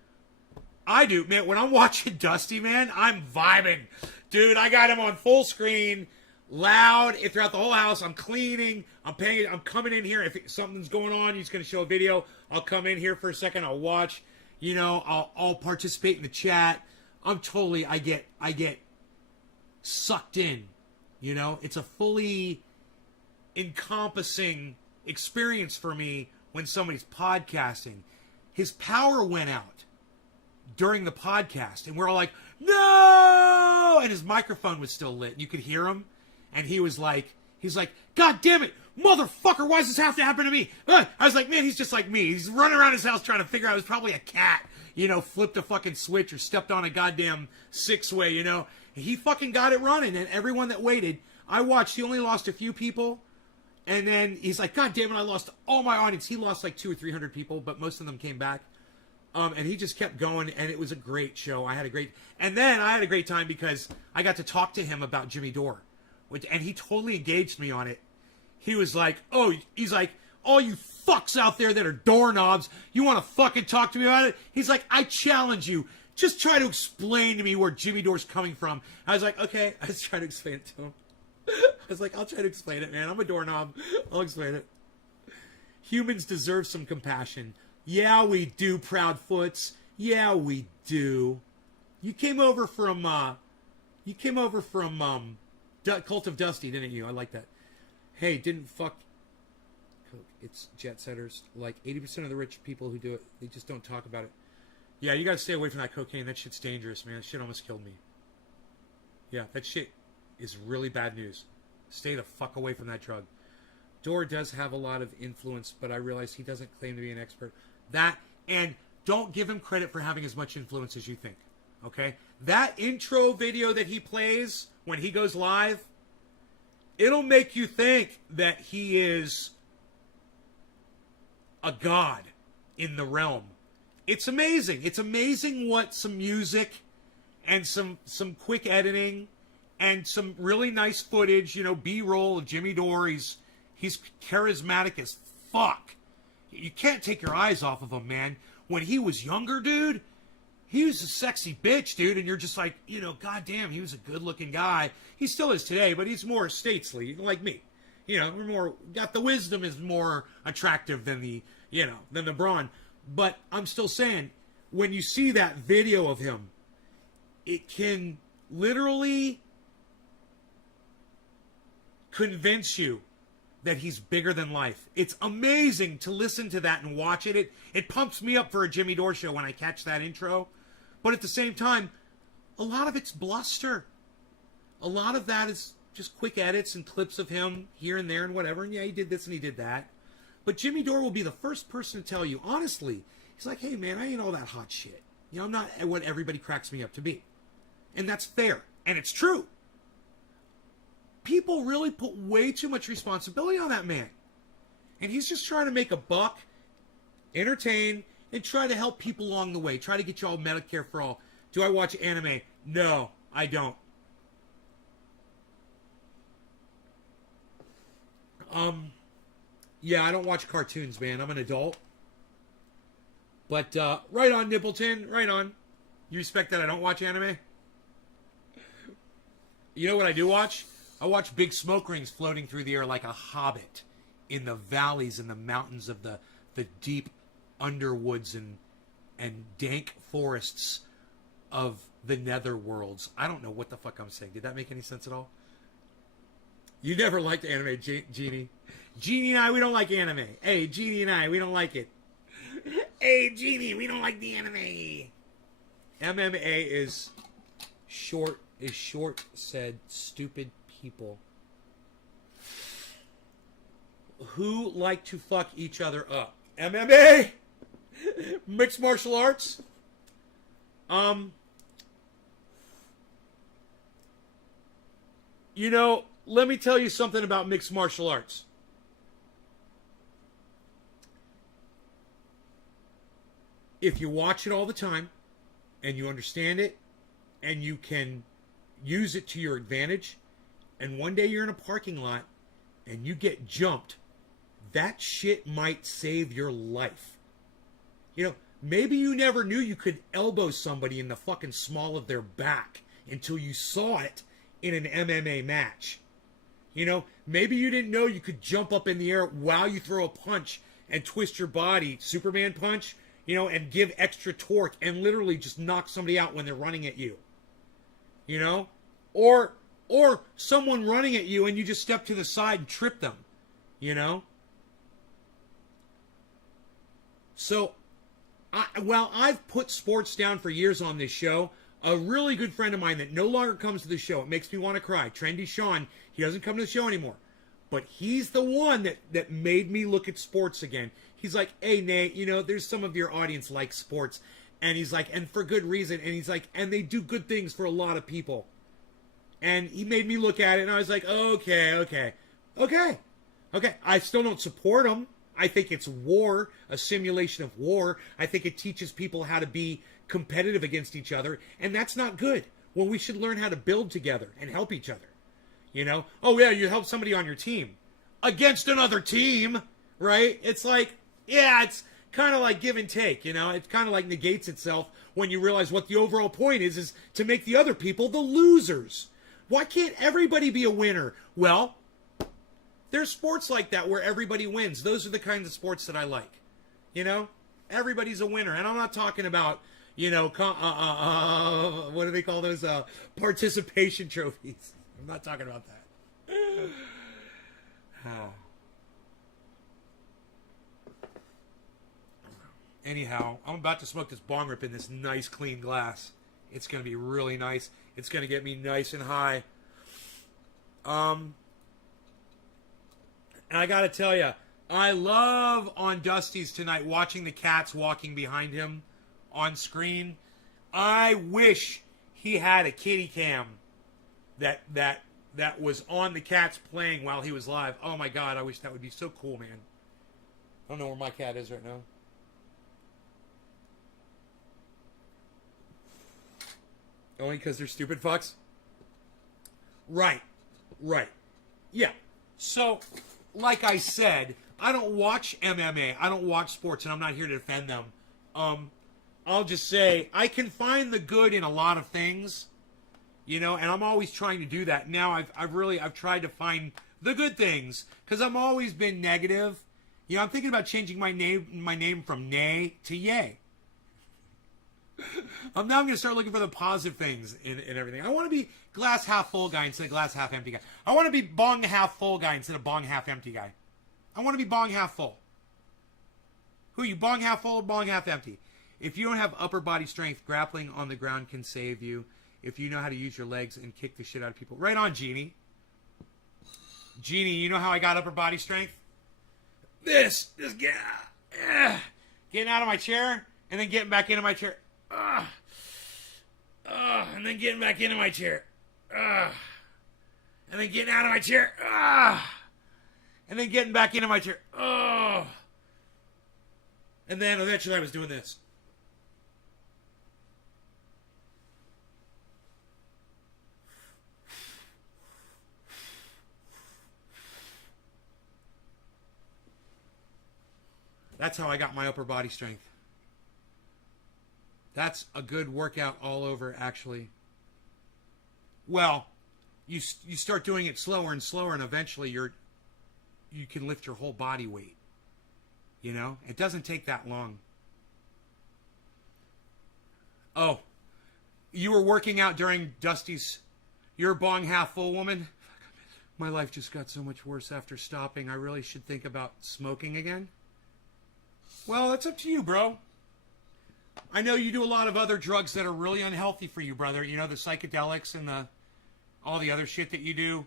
I do, man. When I'm watching Dusty, man, I'm vibing. Dude, I got him on full screen, loud, throughout the whole house. I'm cleaning. I'm coming in here. If something's going on, he's going to show a video. I'll come in here for a second. I'll watch. You know, I'll participate in the chat. I get sucked in. You know, it's a fully encompassing experience for me when somebody's podcasting. His power went out during the podcast, and we're all like, no! And his microphone was still lit. You could hear him, and he's like, God damn it, motherfucker, why does this have to happen to me? I was like, man, he's just like me. He's running around his house trying to figure out, it was probably a cat, you know, flipped a fucking switch or stepped on a goddamn six-way, you know. He fucking got it running, and everyone that waited, I watched, he only lost a few people, and then he's like, God damn it, I lost all my audience. He lost like 200 or 300 people, but most of them came back. And he just kept going, and it was a great show. And then I had a great time because I got to talk to him about Jimmy Dore, and he totally engaged me on it. He was like, he's like, all you fucks out there that are doorknobs, you want to fucking talk to me about it? He's like, I challenge you. Just try to explain to me where Jimmy Dore's coming from. I was like, okay. I was trying to explain it to him. I was like, I'll try to explain it, man. I'm a doorknob. I'll explain it. Humans deserve some compassion. Yeah, we do, Proudfoots. Yeah, we do. You came over from Cult of Dusty, didn't you? I like that. Hey, didn't fuck Coke. It's jet setters. Like 80% of the rich people who do it, they just don't talk about it. Yeah, you gotta stay away from that cocaine. That shit's dangerous, man. That shit almost killed me. Yeah, that shit is really bad news. Stay the fuck away from that drug. Dore does have a lot of influence, but I realize he doesn't claim to be an expert. That, and don't give him credit for having as much influence as you think. Okay? That intro video that he plays when he goes live, it'll make you think that he is a god in the realm. It's amazing. It's amazing what some music and some quick editing and some really nice footage, B-roll of Jimmy Dore. He's charismatic as fuck. You can't take your eyes off of him, man. When he was younger, dude, he was a sexy bitch, dude, and you're just like, goddamn, he was a good-looking guy. He still is today, but he's more stately, like me. We're more, got the wisdom is more attractive than the brawn. But I'm still saying, when you see that video of him, it can literally convince you that he's bigger than life. It's amazing to listen to that and watch it. It pumps me up for a Jimmy Dore show when I catch that intro. But at the same time, a lot of it's bluster. A lot of that is just quick edits and clips of him here and there and whatever. And yeah, he did this and he did that. But Jimmy Dore will be the first person to tell you, honestly, he's like, hey, man, I ain't all that hot shit. I'm not what everybody cracks me up to be. And that's fair. And it's true. People really put way too much responsibility on that man. And he's just trying to make a buck, entertain, and try to help people along the way. Try to get you all Medicare for all. Do I watch anime? No, I don't. Yeah, I don't watch cartoons, man. I'm an adult. But, right on, Nippleton. Right on. You respect that I don't watch anime? You know what I do watch? I watch big smoke rings floating through the air like a hobbit in the valleys and the mountains of the deep underwoods and dank forests of the netherworlds. I don't know what the fuck I'm saying. Did that make any sense at all? You never liked anime, Jeannie. Jeannie and I, we don't like anime. Hey, Jeannie and I, we don't like it. Hey, Jeannie, we don't like the anime. MMA is short, said stupid people who like to fuck each other up. MMA? Mixed martial arts? Let me tell you something about mixed martial arts. If you watch it all the time and you understand it and you can use it to your advantage, and one day you're in a parking lot and you get jumped, that shit might save your life. Maybe you never knew you could elbow somebody in the fucking small of their back until you saw it in an MMA match. Maybe you didn't know you could jump up in the air while you throw a punch and twist your body, Superman punch, and give extra torque and literally just knock somebody out when they're running at you. Or someone running at you and you just step to the side and trip them. So, while I've put sports down for years on this show, a really good friend of mine that no longer comes to the show, it makes me want to cry, Trendy Sean, he doesn't come to the show anymore. But he's the one that made me look at sports again. He's like, hey, Nate, there's some of your audience like sports. And he's like, and for good reason. And he's like, and they do good things for a lot of people. And he made me look at it, and I was like, okay. I still don't support them. I think it's war, a simulation of war. I think it teaches people how to be competitive against each other, and that's not good. Well, we should learn how to build together and help each other. Oh yeah, you help somebody on your team against another team, right? It's like, yeah, it's kind of like give and take, it kind of like negates itself when you realize what the overall point is to make the other people the losers. Why can't everybody be a winner? Well, there's sports like that where everybody wins. Those are the kinds of sports that I like. Everybody's a winner. And I'm not talking about, what do they call those? Participation trophies. I'm not talking about that. Anyhow, I'm about to smoke this bong rip in this nice clean glass. It's going to be really nice. It's going to get me nice and high. And I got to tell you, I love on Dusty's tonight watching the cats walking behind him on screen. I wish he had a kitty cam that was on the cats playing while he was live. Oh my God, I wish that would be so cool, man. I don't know where my cat is right now. Only because they're stupid fucks? Right. Yeah. So, like I said, I don't watch MMA. I don't watch sports, and I'm not here to defend them. I'll just say I can find the good in a lot of things, you know, and I'm always trying to do that. Now I've tried to find the good things because I've always been negative. You know, I'm thinking about changing my name from Nay to Yay. I'm going to start looking for the positive things in everything. I want to be glass half full guy instead of glass half empty guy. I want to be bong half full guy instead of bong half empty guy. I want to be bong half full. Who are you, bong half full or bong half empty? If you don't have upper body strength, grappling on the ground can save you. If you know how to use your legs and kick the shit out of people. Right on, Jeannie. Jeannie, you know how I got upper body strength? This getting out of my chair and then getting back into my chair. And then getting back into my chair. And then getting out of my chair. And then getting back into my chair. And then eventually I was doing this. That's how I got my upper body strength. That's a good workout all over, actually. Well, you start doing it slower and slower, and eventually you can lift your whole body weight. You know? It doesn't take that long. Oh, you were working out during Dusty's... You're a bong half full woman? My life just got so much worse after stopping. I really should think about smoking again. Well, that's up to you, bro. I know you do a lot of other drugs that are really unhealthy for you, brother. You know, the psychedelics and all the other shit that you do.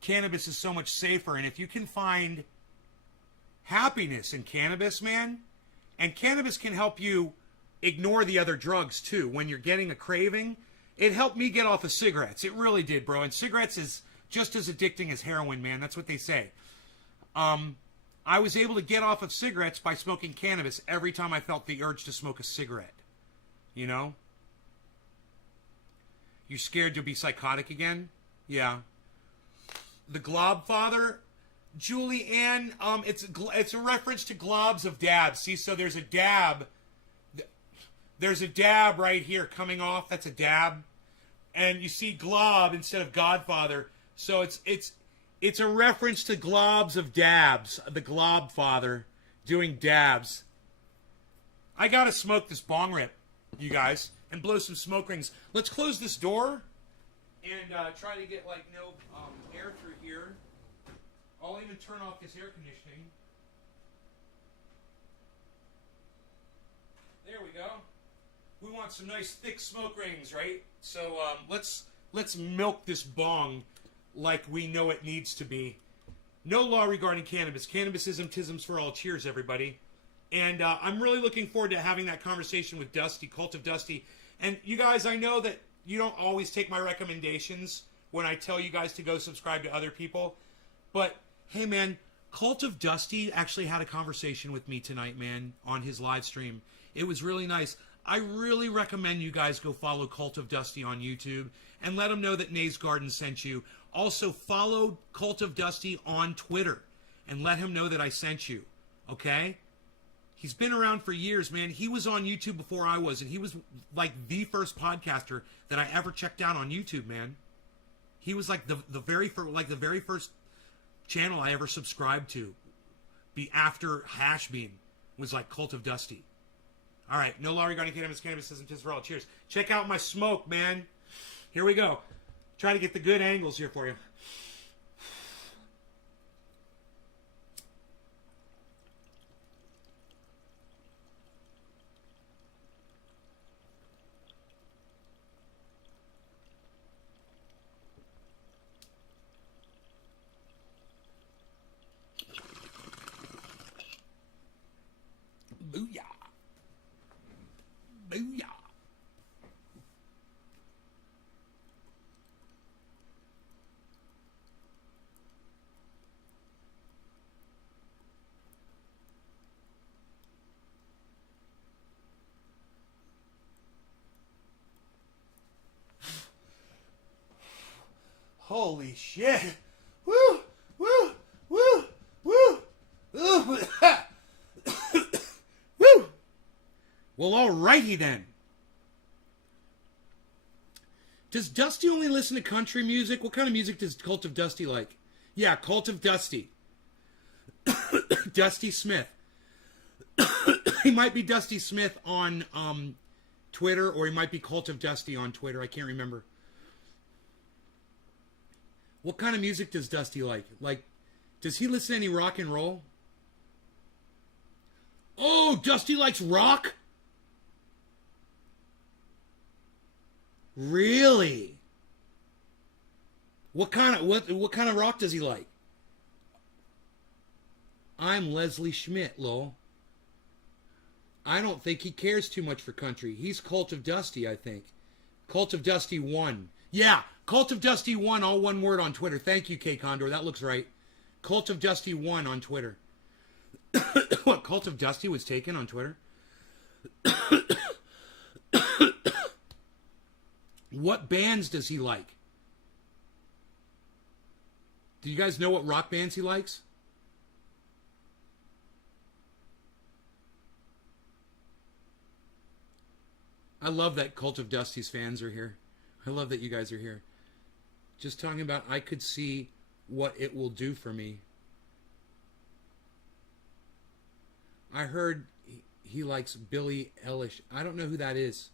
Cannabis is so much safer, and if you can find happiness in cannabis, man, and cannabis can help you ignore the other drugs, too. When you're getting a craving, it helped me get off of cigarettes. It really did, bro. And cigarettes is just as addicting as heroin, man. That's what they say. I was able to get off of cigarettes by smoking cannabis every time I felt the urge to smoke a cigarette. You know? You're scared you'll be psychotic again? Yeah. The Glob Father, Julie Ann, it's a reference to globs of dabs. See, so there's a dab. There's a dab right here coming off. That's a dab. And you see glob instead of Godfather. So it's a reference to globs of dabs. The Glob Father doing dabs. I gotta smoke this bong rip, you guys, and blow some smoke rings. Let's close this door and try to get like no air through here. I'll even turn off this air conditioning. There we go. We want some nice thick smoke rings, right? So let's milk this bong like we know it needs to be. No law regarding cannabis. Cannabisism, tisms for all. Cheers, everybody. And I'm really looking forward to having that conversation with Dusty, Cult of Dusty. And you guys, I know that you don't always take my recommendations when I tell you guys to go subscribe to other people. But, hey, man, Cult of Dusty actually had a conversation with me tonight, man, on his live stream. It was really nice. I really recommend you guys go follow Cult of Dusty on YouTube and let him know that Nays Garden sent you. Also, follow Cult of Dusty on Twitter and let him know that I sent you, okay? He's been around for years, man. He was on YouTube before I was, and he was like the first podcaster that I ever checked out on YouTube, man. He was like the very first channel I ever subscribed to. Be after Hashbeam was like Cult of Dusty. All right, no law regarding cannabis. Cannabisism, tis for all. Cheers. Check out my smoke, man. Here we go. Try to get the good angles here for you. Booyah. Holy shit. Woo! Woo! Woo! Woo! Woo! Woo! Well, alrighty then. Does Dusty only listen to country music? What kind of music does Cult of Dusty like? Yeah, Cult of Dusty. Dusty Smith. He might be Dusty Smith on Twitter, or he might be Cult of Dusty on Twitter. I can't remember. What kind of music does Dusty like? Like, does he listen to any rock and roll? Oh, Dusty likes rock? Really? What kind of rock does he like? I'm Leslie Schmidt, lol. I don't think he cares too much for country. He's Cult of Dusty, I think. Cult of Dusty 1. Yeah, Cult of Dusty 1, all one word on Twitter. Thank you, K Condor. That looks right. Cult of Dusty 1 on Twitter. What, Cult of Dusty was taken on Twitter? What bands does he like? Do you guys know what rock bands he likes? I love that Cult of Dusty's fans are here. I love that you guys are here. Just talking about I could see what it will do for me. I heard he likes Billie Eilish. I don't know who that is.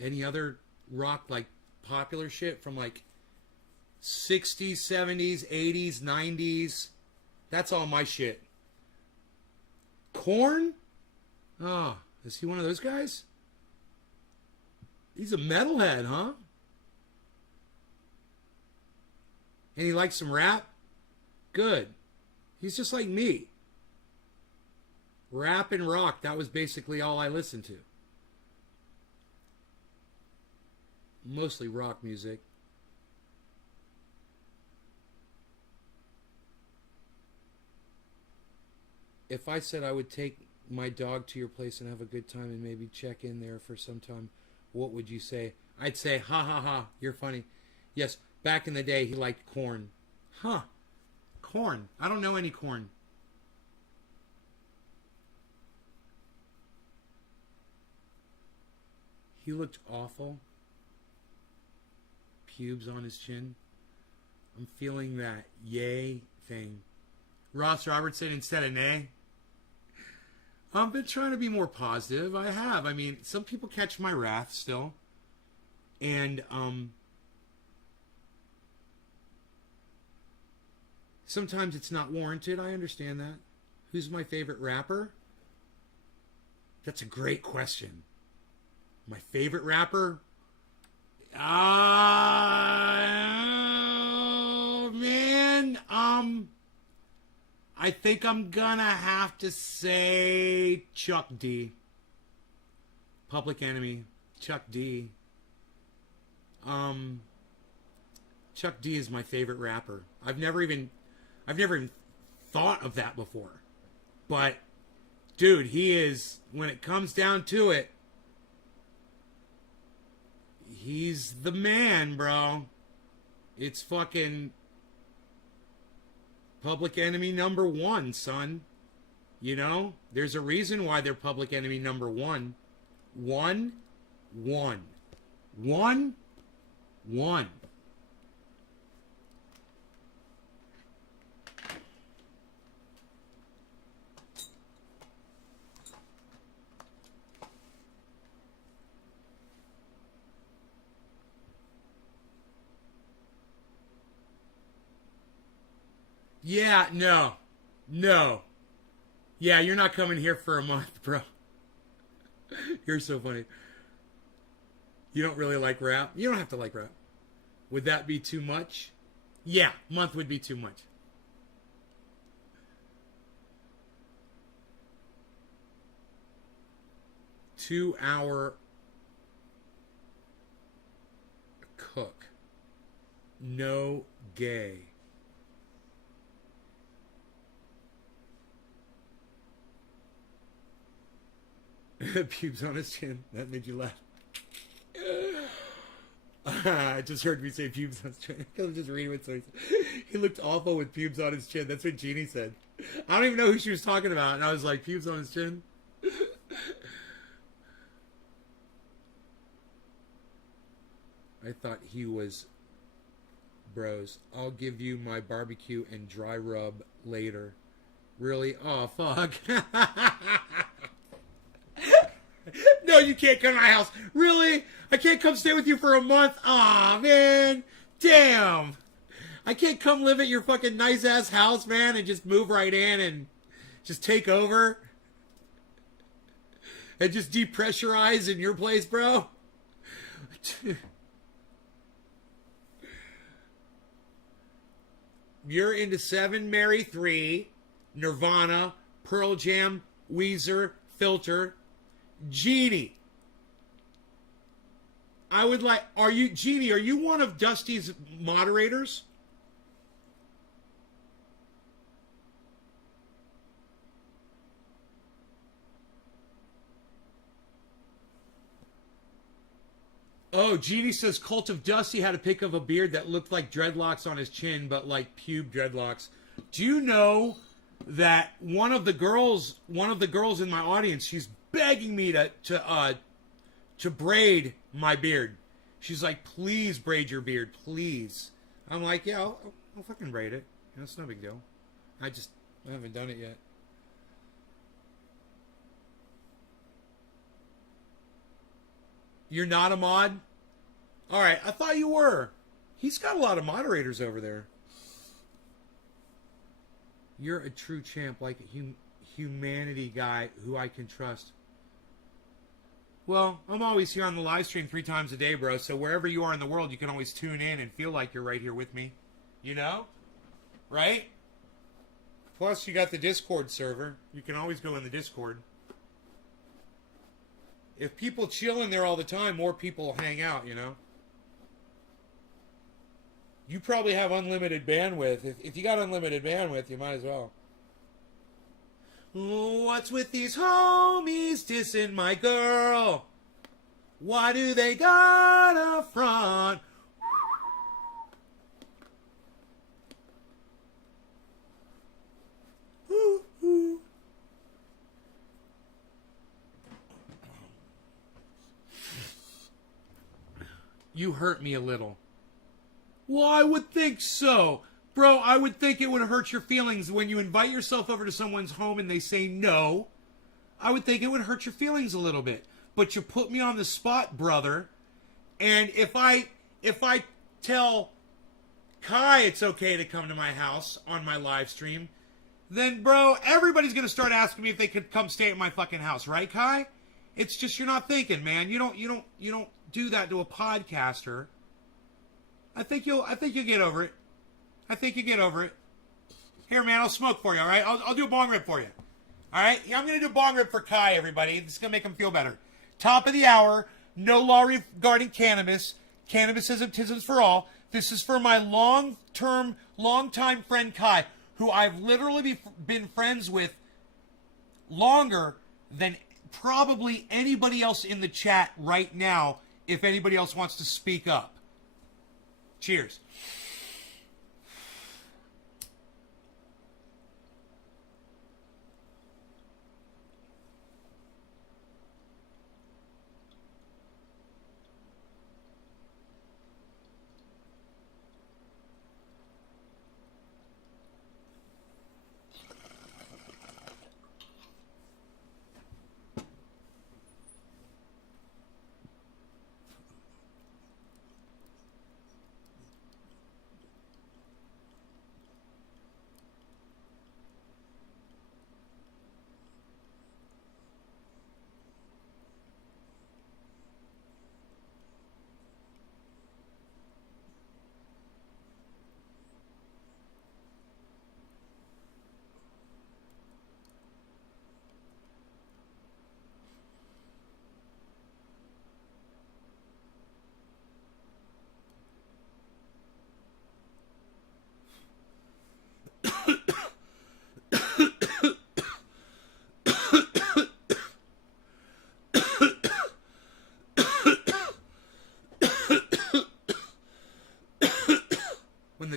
Any other rock, like popular shit from like 60s, 70s, 80s, 90s? That's all my shit. Korn? Oh, is he one of those guys? He's a metalhead, huh? And he likes some rap? Good. He's just like me. Rap and rock, that was basically all I listened to. Mostly rock music. If I said I would take my dog to your place and have a good time and maybe check in there for some time, what would you say? I'd say, ha ha ha, you're funny. Yes, back in the day he liked Korn. Huh. Korn. I don't know any Korn. He looked awful. Pubes on his chin. I'm feeling that yay thing. Ross Robertson instead of nay. I've been trying to be more positive. I have. I mean, some people catch my wrath still. And sometimes it's not warranted. I understand that. Who's my favorite rapper? That's a great question. My favorite rapper? Oh, man. I think I'm gonna have to say Chuck D. Public Enemy. Chuck D. Chuck D is my favorite rapper. I've never even thought of that before. But dude, he is, when it comes down to it, he's the man, bro. It's fucking Public Enemy #1, son. You know? There's a reason why they're Public Enemy #1. 1, 1. 1, 1. Yeah, no. No. Yeah, you're not coming here for a month, bro. You're so funny. You don't really like rap? You don't have to like rap. Would that be too much? Yeah, month would be too much. Two-hour cook. No gay. Pubes on his chin. That made you laugh. I just heard me say pubes on his chin. I was just reading what somebody said. He looked awful with pubes on his chin. That's what Jeannie said. I don't even know who she was talking about. And I was like, pubes on his chin? I thought he was bros. I'll give you my barbecue and dry rub later. Really? Oh, fuck. No, you can't come to my house. Really? I can't come stay with you for a month? Aw, man. Damn. I can't come live at your fucking nice-ass house, man, and just move right in and just take over? And just depressurize in your place, bro? You're into 7, Mary 3, Nirvana, Pearl Jam, Weezer, Filter, Jeannie. I would like, Jeannie, are you one of Dusty's moderators? Oh, Jeannie says Cult of Dusty had a pic of a beard that looked like dreadlocks on his chin, but like pube dreadlocks. Do you know that one of the girls in my audience, she's begging me to braid my beard. She's like, please braid your beard, please. I'm like, yeah, I'll fucking braid it. You know, it's no big deal. I haven't done it yet. You're not a mod? Alright, I thought you were. He's got a lot of moderators over there. You're a true champ, like a humanity guy who I can trust. Well, I'm always here on the live stream 3 times a day, bro. So wherever you are in the world, you can always tune in and feel like you're right here with me. You know? Right? Plus, you got the Discord server. You can always go in the Discord. If people chill in there all the time, more people hang out, you know? You probably have unlimited bandwidth. If you got unlimited bandwidth, you might as well. What's with these homies dissing my girl? Why do they got a front? You hurt me a little. Well, I would think so. Bro, I would think it would hurt your feelings when you invite yourself over to someone's home and they say no. I would think it would hurt your feelings a little bit. But you put me on the spot, brother. And if I tell Kai it's okay to come to my house on my live stream, then, bro, everybody's going to start asking me if they could come stay at my fucking house, right, Kai? It's just you're not thinking, man. You don't do that to a podcaster. I think you'll get over it. I think you get over it. Here, man, I'll smoke for you, all right? I'll do a bong rip for you. All right? Yeah, I'm going to do a bong rip for Kai, everybody. This is going to make him feel better. Top of the hour. No law regarding cannabis. Cannabis isn't for all. This is for my long-time friend Kai, who I've literally been friends with longer than probably anybody else in the chat right now, if anybody else wants to speak up. Cheers.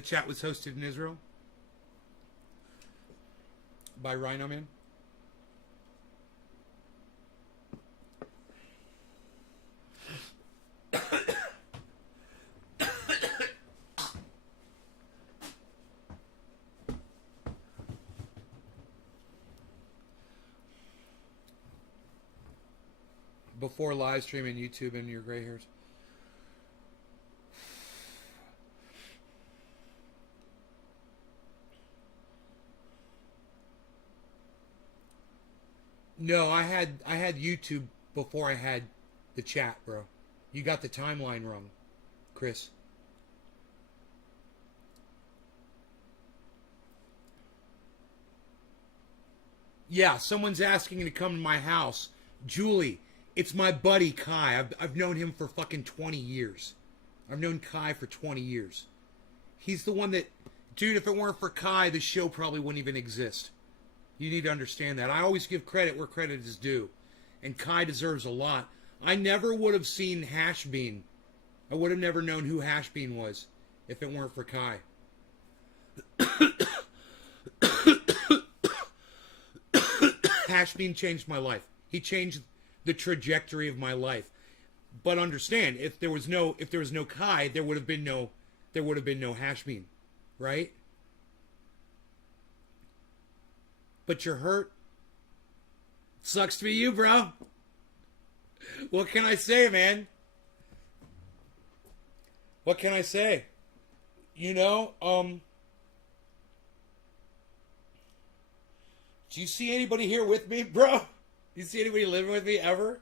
chat was hosted in Israel by Rhino Man. Before live streaming YouTube and your gray hairs. No, I had YouTube before I had the chat, bro. You got the timeline wrong, Chris. Yeah, someone's asking to come to my house. Julie, it's my buddy Kai. I've known him for fucking 20 years. I've known Kai for 20 years. He's the one that... Dude, if it weren't for Kai, the show probably wouldn't even exist. You need to understand that. I always give credit where credit is due. And Kai deserves a lot. I never would have seen Hashbean. I would have never known who Hashbean was if it weren't for Kai. Hashbean changed my life. He changed the trajectory of my life. But understand, if there was no Kai, there would have been no Hashbean, right? But you're hurt. Sucks to be you, bro. What can I say, man? What can I say? You know, do you see anybody here with me, bro? Do you see anybody living with me ever?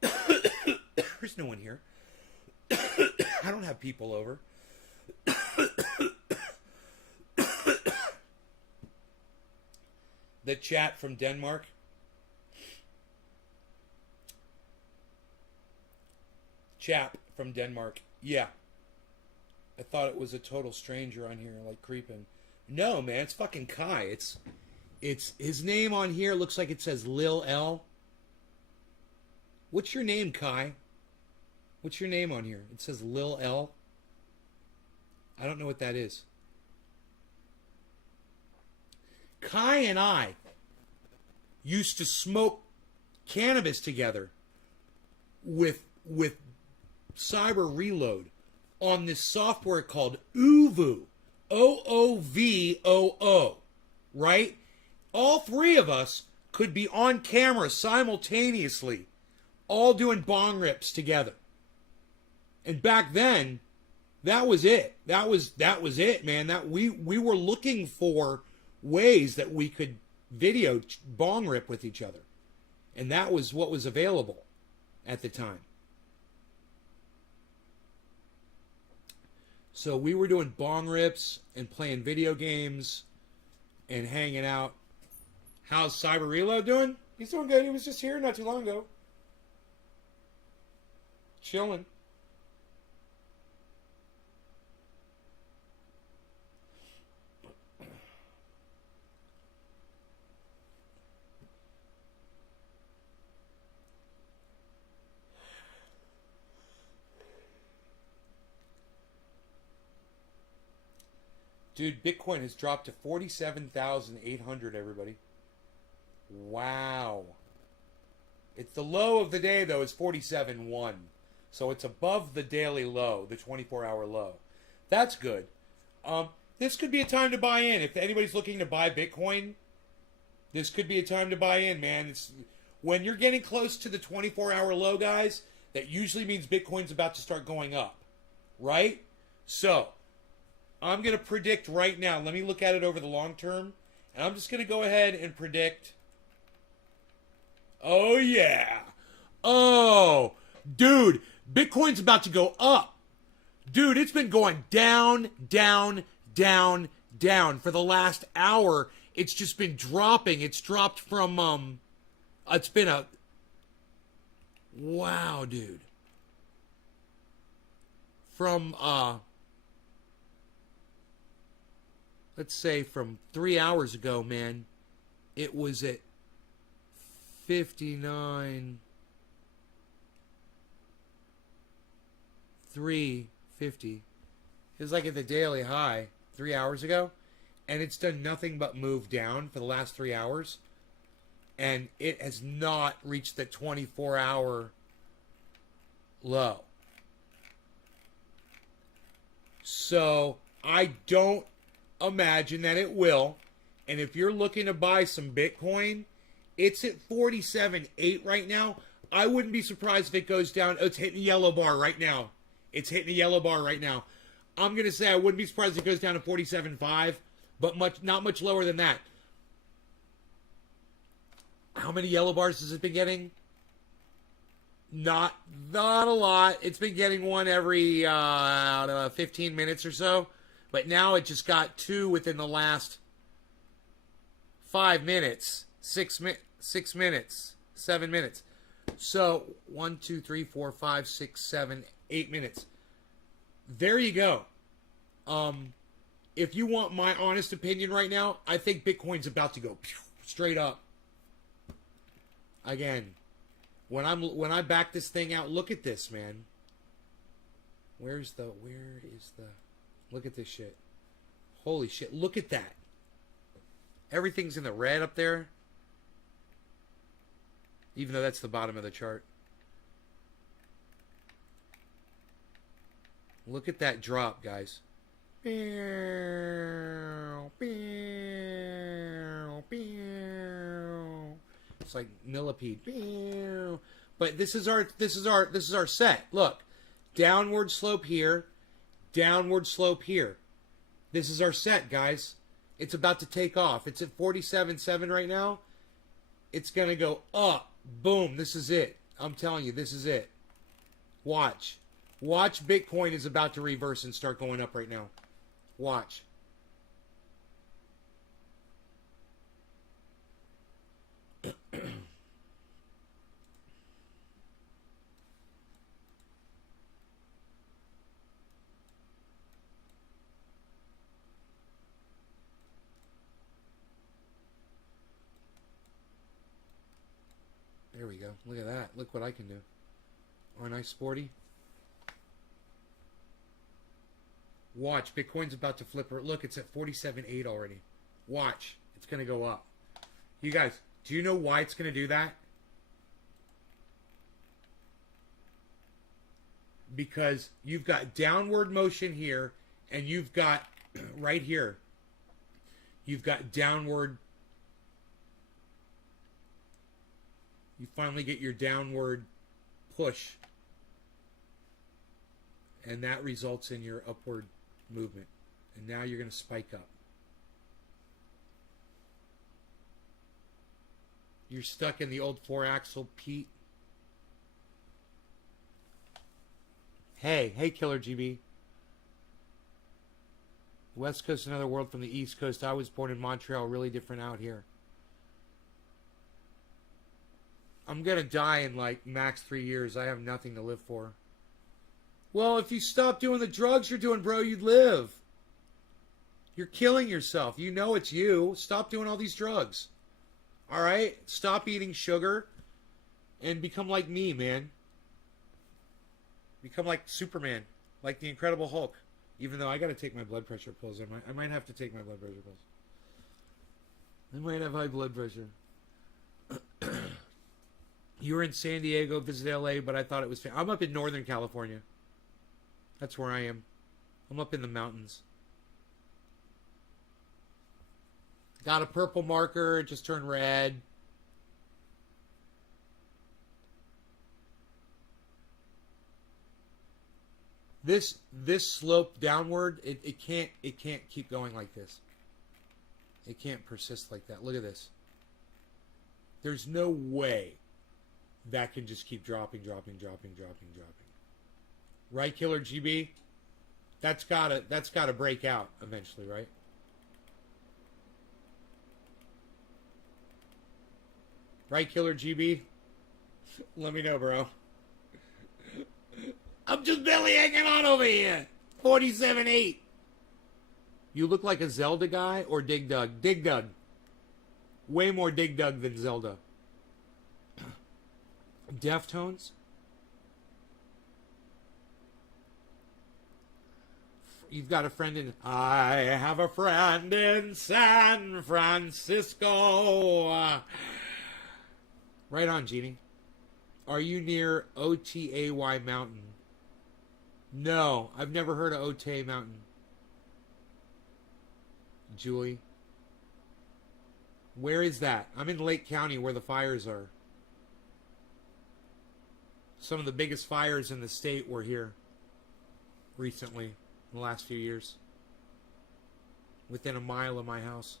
There's no one here. I don't have people over. The chat from Denmark. Chap from Denmark. Yeah. I thought it was a total stranger on here, like creeping. No, man, it's fucking Kai. It's his name on here looks like it says Lil L. What's your name, Kai? What's your name on here? It says Lil L. I don't know what that is. Kai and I used to smoke cannabis together with Cyber Reload on this software called OOVOO. OOVOO. Right? All three of us could be on camera simultaneously, all doing bong rips together. And back then, that was it. That was it, man. That we were looking for ways that we could video bong rip with each other. And that was what was available at the time. So we were doing bong rips and playing video games and hanging out. How's Cyber Reload doing? He's doing good. He was just here not too long ago. Chilling. Dude, Bitcoin has dropped to 47,800, everybody. Wow. It's the low of the day, though, is 47.1. So it's above the daily low, the 24-hour low. That's good. This could be a time to buy in. If anybody's looking to buy Bitcoin, this could be a time to buy in, man. It's when you're getting close to the 24-hour low, guys, that usually means Bitcoin's about to start going up, right? So I'm going to predict right now. Let me look at it over the long term. And I'm just going to go ahead and predict. Oh, yeah. Oh, dude, Bitcoin's about to go up. Dude, it's been going down, down, down, down. For the last hour, it's just been dropping. It's dropped from, it's been a, wow, dude. From, let's say from 3 hours ago, man, it was at 59, 350. It was like at the daily high 3 hours ago, and it's done nothing but move down for the last 3 hours, and it has not reached the 24-hour low. So I don't imagine that it will. And if you're looking to buy some Bitcoin, it's at 47.8 right now. I wouldn't be surprised if it goes down. Oh, it's hitting a yellow bar right now. It's hitting a yellow bar right now. I'm going to say I wouldn't be surprised if it goes down to 47.5, but not much lower than that. How many yellow bars has it been getting? Not a lot. It's been getting one every 15 minutes or so. But now it just got 2 within the last 5 minutes, 6 minutes, 7 minutes. So 1, 2, 3, 4, 5, 6, 7, 8 minutes. There you go. If you want my honest opinion right now, I think Bitcoin's about to go straight up. Again, when I back this thing out, look at this, man. Where is the look at this shit. Holy shit, look at that. Everything's in the red up there. Even though that's the bottom of the chart. Look at that drop, guys. It's like millipede. But this is our set. Look. Downward slope here. Downward slope here. This is our set, guys. It's about to take off. It's at 47.7 right now. It's going to go up. Boom. This is it. I'm telling you, this is it. Watch. Watch. Bitcoin is about to reverse and start going up right now. Watch. There we go. Look at that. Look what I can do. Aren't I sporty? Watch. Bitcoin's about to flip. Look, it's at 47.8 already. Watch. It's going to go up. You guys, do you know why it's going to do that? Because you've got downward motion here, and you've got, right here, you've got downward. You finally get your downward push. And that results in your upward movement. And now you're going to spike up. You're stuck in the old 4-axle, Pete. Hey, Killer GB. West Coast, another world from the East Coast. I was born in Montreal, really different out here. I'm going to die in like max 3 years. I have nothing to live for. Well, if you stop doing the drugs you're doing, bro, you'd live. You're killing yourself. You know it's you. Stop doing all these drugs. All right? Stop eating sugar and become like me, man. Become like Superman, like the Incredible Hulk. Even though I got to take my blood pressure pills. I might have to take my blood pressure pills. I might have high blood pressure. You were in San Diego, visited LA, but I thought it was... I'm up in Northern California. That's where I am. I'm up in the mountains. Got a purple marker. It just turned red. This slope downward, it can't keep going like this. It can't persist like that. Look at this. There's no way that can just keep dropping. Right, Killer GB? That's gotta break out eventually, right? Right, Killer GB? Let me know, bro. I'm just barely hanging on over here. 47.8. You look like a Zelda guy or Dig Dug? Dig Dug. Way more Dig Dug than Zelda. Deftones? you've got a friend in. I have a friend in San Francisco. Right on, Jeannie. Are you near Otay Mountain? No, I've never heard of Otay Mountain. Julie. Where is that? I'm in Lake County where the fires are. Some of the biggest fires in the state were here recently, in the last few years. Within a mile of my house.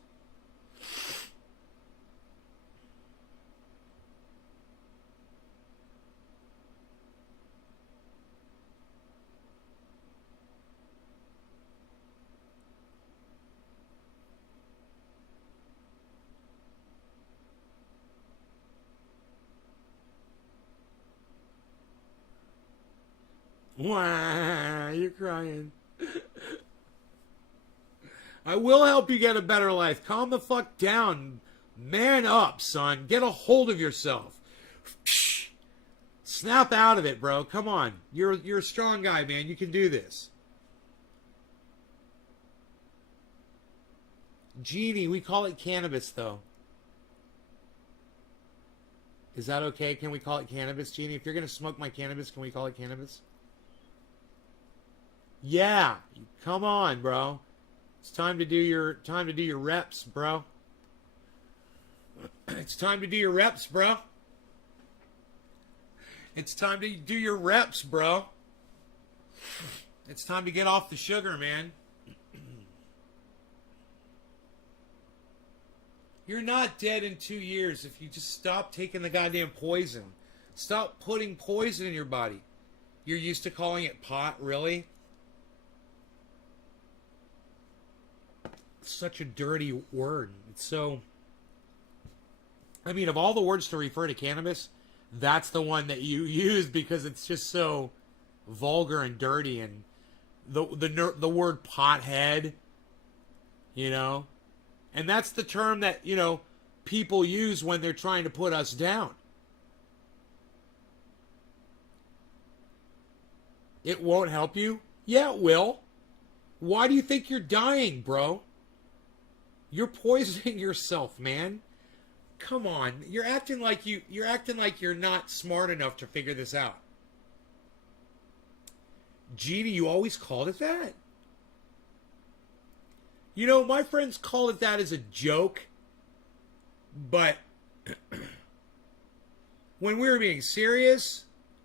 Why, you're crying. I will help you get a better life. Calm the fuck down. Man up, son. Get a hold of yourself. Snap out of it, bro. Come on. You're a strong guy, man. You can do this. Jeannie, we call it cannabis, though. Is that okay? Can we call it cannabis, Jeannie? If you're going to smoke my cannabis, can we call it cannabis? Yeah, come on, bro. It's time to do your reps, bro. It's time to do your reps, bro. It's time to do your reps, bro. It's time to get off the sugar, man. You're not dead in 2 years if you just stop taking the goddamn poison. Stop putting poison in your body. You're used to calling it pot, really? Such a dirty word. It's so... I mean, of all the words to refer to cannabis, that's the one that you use because it's just so vulgar and dirty. And the word pothead, you know, and that's the term that, you know, people use when they're trying to put us down. It won't help you? Yeah, it will. Why do you think you're dying, bro? You're poisoning yourself, man. Come on. You're acting like you're not smart enough to figure this out. Jeannie, you always called it that? You know, my friends call it that as a joke. But when we were being serious,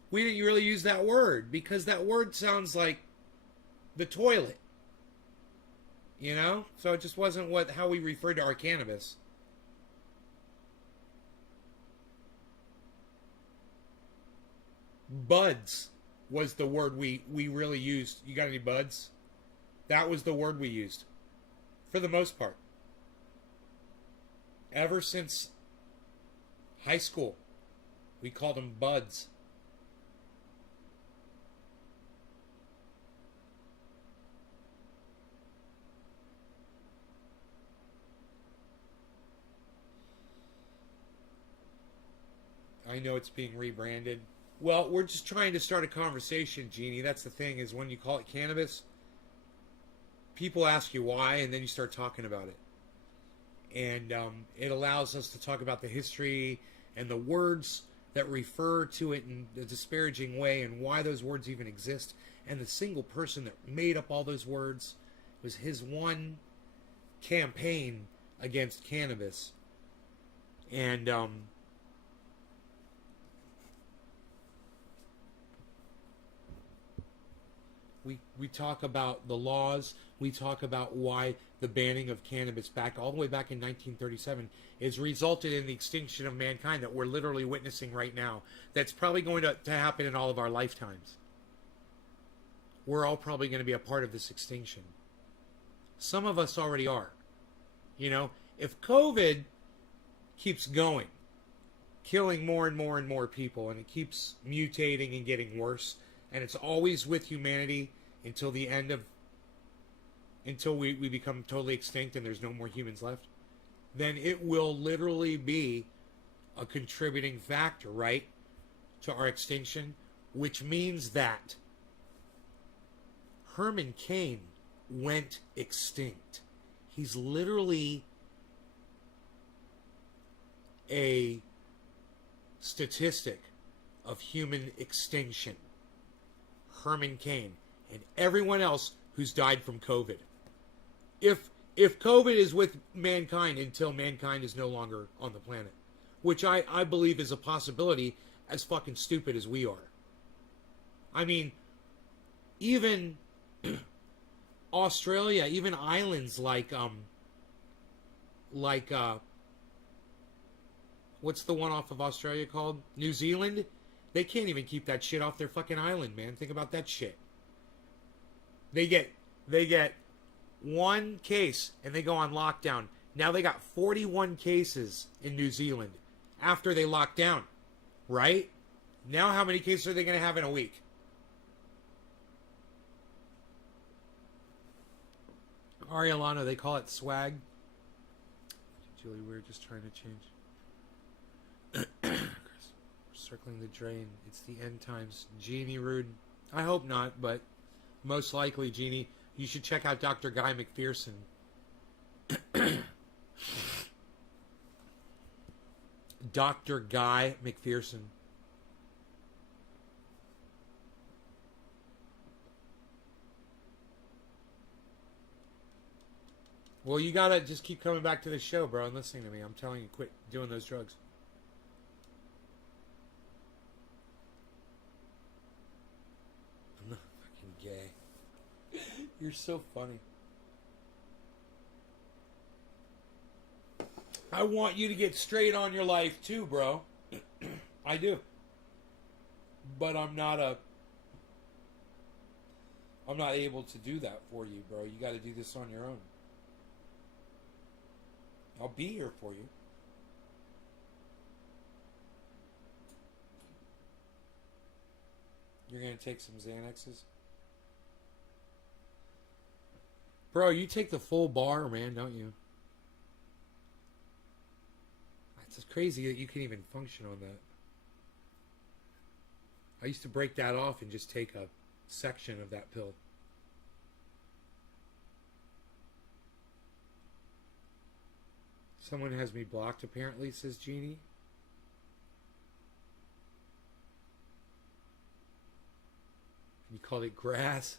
we didn't really use that word because that word sounds like the toilet. You know? So it just wasn't how we referred to our cannabis. Buds was the word we really used. You got any buds? That was the word we used. For the most part. Ever since high school, we called them buds. I know it's being rebranded. Well, we're just trying to start a conversation, Jeannie. That's the thing, is when you call it cannabis, people ask you why, and then you start talking about it. And it allows us to talk about the history and the words that refer to it in a disparaging way and why those words even exist. And the single person that made up all those words was his one campaign against cannabis. And we talk about the laws. We talk about why the banning of cannabis all the way back in 1937 has resulted in the extinction of mankind that we're literally witnessing right now. That's probably going to happen in all of our lifetimes. We're all probably going to be a part of this extinction. Some of us already are. You know, if COVID keeps going, killing more and more and more people, and it keeps mutating and getting worse, and it's always with humanity until the end of, until we become totally extinct and there's no more humans left, then it will literally be a contributing factor, right, to our extinction, which means that Herman Cain went extinct. He's literally a statistic of human extinction. Herman Cain and everyone else who's died from COVID. If COVID is with mankind until mankind is no longer on the planet, which I believe is a possibility, as fucking stupid as we are. I mean, even Australia, even islands like what's the one off of Australia called? New Zealand? They can't even keep that shit off their fucking island, man. Think about that shit. They get one case and they go on lockdown. Now they got 41 cases in New Zealand after they locked down. Right? Now how many cases are they going to have in a week? Ariolano, they call it swag. Julie, we're just trying to change. Circling the drain. It's the end times. Jeannie Rude. I hope not, but most likely, Jeannie, you should check out Dr. Guy McPherson. Dr. Guy McPherson. Well, you gotta just keep coming back to the show, bro, and listening to me. I'm telling you, quit doing those drugs. I'm not fucking gay. You're so funny. I want you to get straight on your life too, bro. I do. But I'm not able to do that for you, bro. You gotta do this on your own. I'll be here for you. You're going to take some Xanaxes? Bro, you take the full bar, man, don't you? It's crazy that you can even function on that. I used to break that off and just take a section of that pill. Someone has me blocked, apparently, says Jeannie. You called it grass?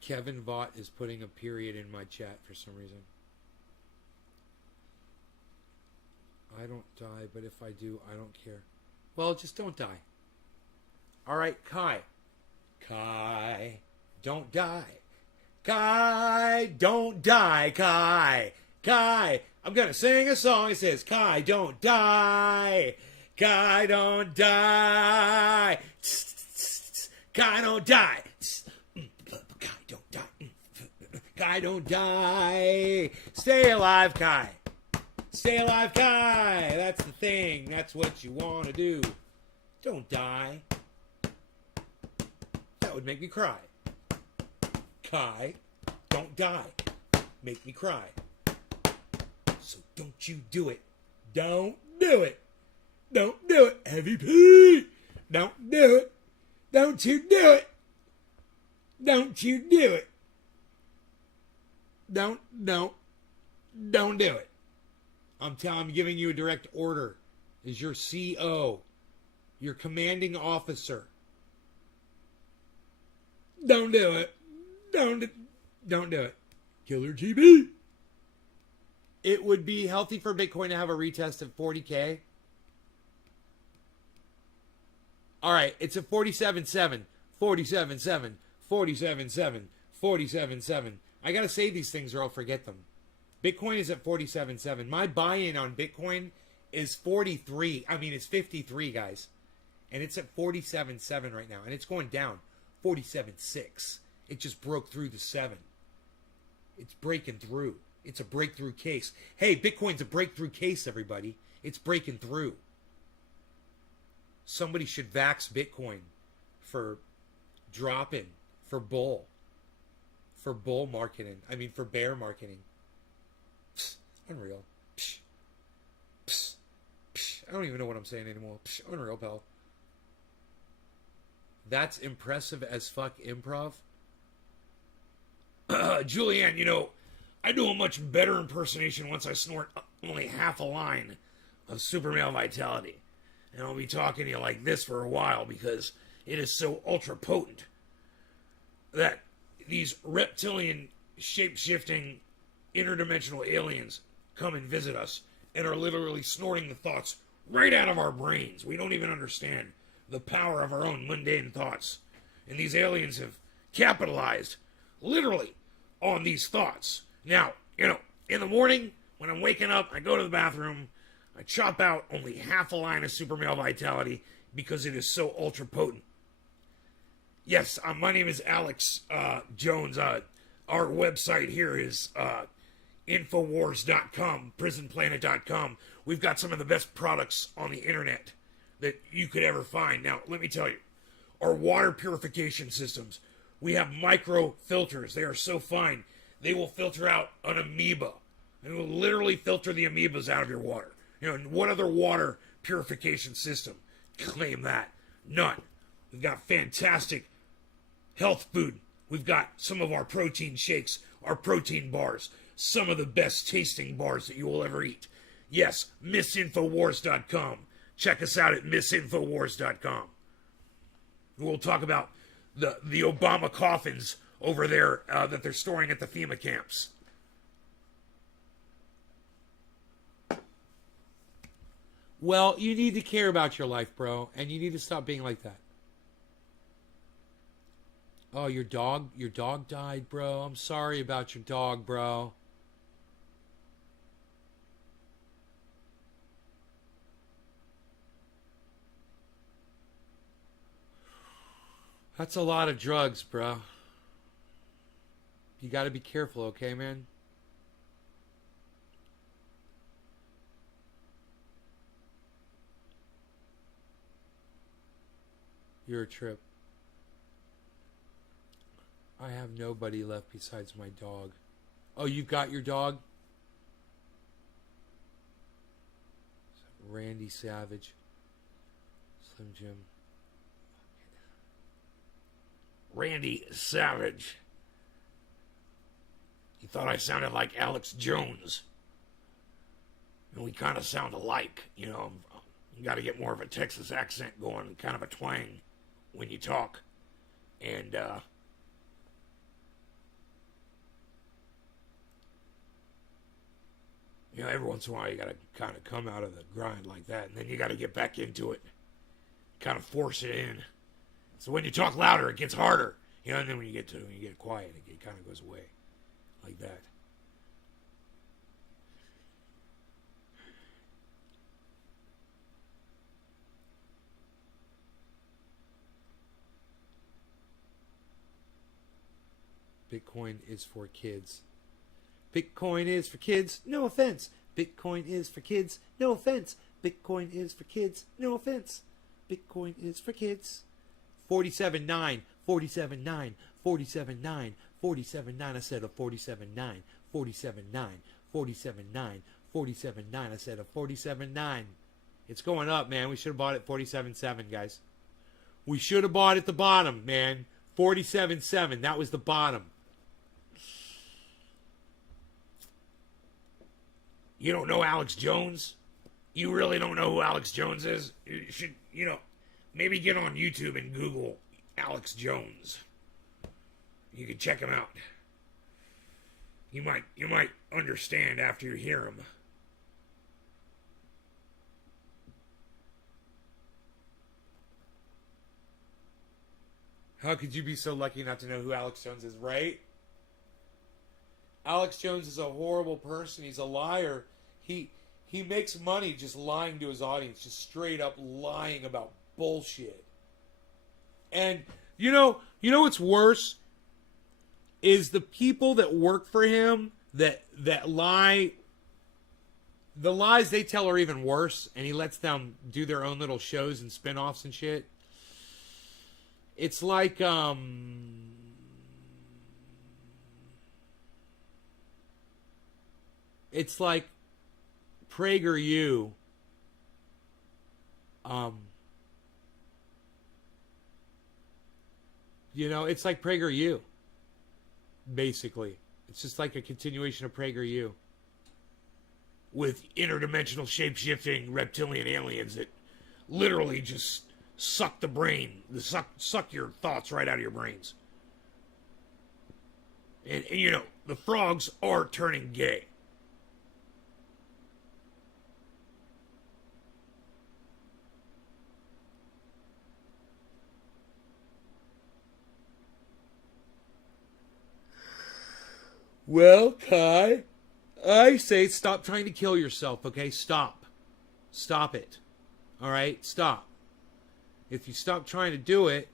Kevin Vaught is putting a period in my chat for some reason. I don't die, but if I do, I don't care. Well, just don't die. All right, Kai. Kai, don't die. Kai, don't die, Kai. Kai, I'm going to sing a song. It says, Kai, don't die. Kai, don't die. Kai, don't die. Kai, don't die. Kai, don't die. Stay alive, Kai. Stay alive, Kai. That's the thing. That's what you want to do. Don't die. That would make me cry. Kai, don't die. Make me cry. So don't you do it. Don't do it. Don't do it. Heavy P. Don't do it. Don't you do it. Don't you do it. Don't do it. I'm giving you a direct order. Is your CO, your commanding officer. Don't do it. Don't do it. Killer GB. It would be healthy for Bitcoin to have a retest of 40K. All right, it's at 47.7, 47.7, 47.7, 47.7. I got to say these things or I'll forget them. Bitcoin is at 47.7. My buy-in on Bitcoin is 43. I mean, it's 53, guys. And it's at 47.7 right now. And it's going down. 47.6. It just broke through the 7. It's breaking through. It's a breakthrough case. Hey, Bitcoin's a breakthrough case, everybody. It's breaking through. Somebody should vax Bitcoin for dropping, for bull marketing. I mean, for bear marketing. Psst, unreal. Psh, psh, psh. I don't even know what I'm saying anymore. Psh, unreal, pal. That's impressive as fuck improv. Julianne, I do a much better impersonation once I snort only half a line of super male vitality. And I'll be talking to you like this for a while because it is so ultra potent that these reptilian, shape-shifting, interdimensional aliens come and visit us and are literally snorting the thoughts right out of our brains. We don't even understand the power of our own mundane thoughts. And these aliens have capitalized, literally, on these thoughts. Now, in the morning, when I'm waking up, I go to the bathroom, I chop out only half a line of super male vitality because it is so ultra potent. Yes, my name is Alex Jones. Our website here is Infowars.com, PrisonPlanet.com. We've got some of the best products on the internet that you could ever find. Now, let me tell you, our water purification systems, we have micro filters. They are so fine, they will filter out an amoeba. They will literally filter the amoebas out of your water. What other water purification system claim that? None. We've got fantastic health food. We've got some of our protein shakes, our protein bars, some of the best tasting bars that you will ever eat. Yes, MissInfowars.com. Check us out at MissInfowars.com. We'll talk about the Obama coffins over there that they're storing at the FEMA camps. Well, you need to care about your life, bro, and you need to stop being like that. Oh, your dog died, bro. I'm sorry about your dog, bro. That's a lot of drugs, bro. You got to be careful, okay, man? You're a trip. I have nobody left besides my dog. Oh, you've got your dog? Randy Savage. Slim Jim. Randy Savage. He thought I sounded like Alex Jones. And we kind of sound alike, You got to get more of a Texas accent going, kind of a twang when you talk. And, every once in a while you got to kind of come out of the grind like that, and then you got to get back into it, kind of force it in. So when you talk louder, it gets harder, and then when you get quiet, it kind of goes away, like that. Bitcoin is for kids. Bitcoin is for kids, no offense. Bitcoin is for kids, no offense. Bitcoin is for kids, no offense. Bitcoin is for kids. 47.9, 47.9, 47.9, 47.9. I said a 47.9, 47.9, 47.9, 47.9. I said a 47.9. It's going up, man. We should have bought it 47.7, guys. We should have bought at the bottom, man. 47.7. That was the bottom. You don't know Alex Jones? You really don't know who Alex Jones is? You should, maybe get on YouTube and Google Alex Jones. You can check him out. You might understand after you hear him. How could you be so lucky not to know who Alex Jones is, right? Alex Jones is a horrible person. He's a liar. He makes money just lying to his audience, just straight up lying about bullshit. And you know what's worse is the people that work for him that lie. The lies they tell are even worse, and he lets them do their own little shows and spin-offs and shit. It's like it's like PragerU. It's like PragerU, basically. It's just like a continuation of PragerU. With interdimensional shape-shifting reptilian aliens that literally just suck the brain, suck your thoughts right out of your brains. And you know, the frogs are turning gay. Well, Kai, I say stop trying to kill yourself, okay? Stop. Stop it. All right? Stop. If you stop trying to do it,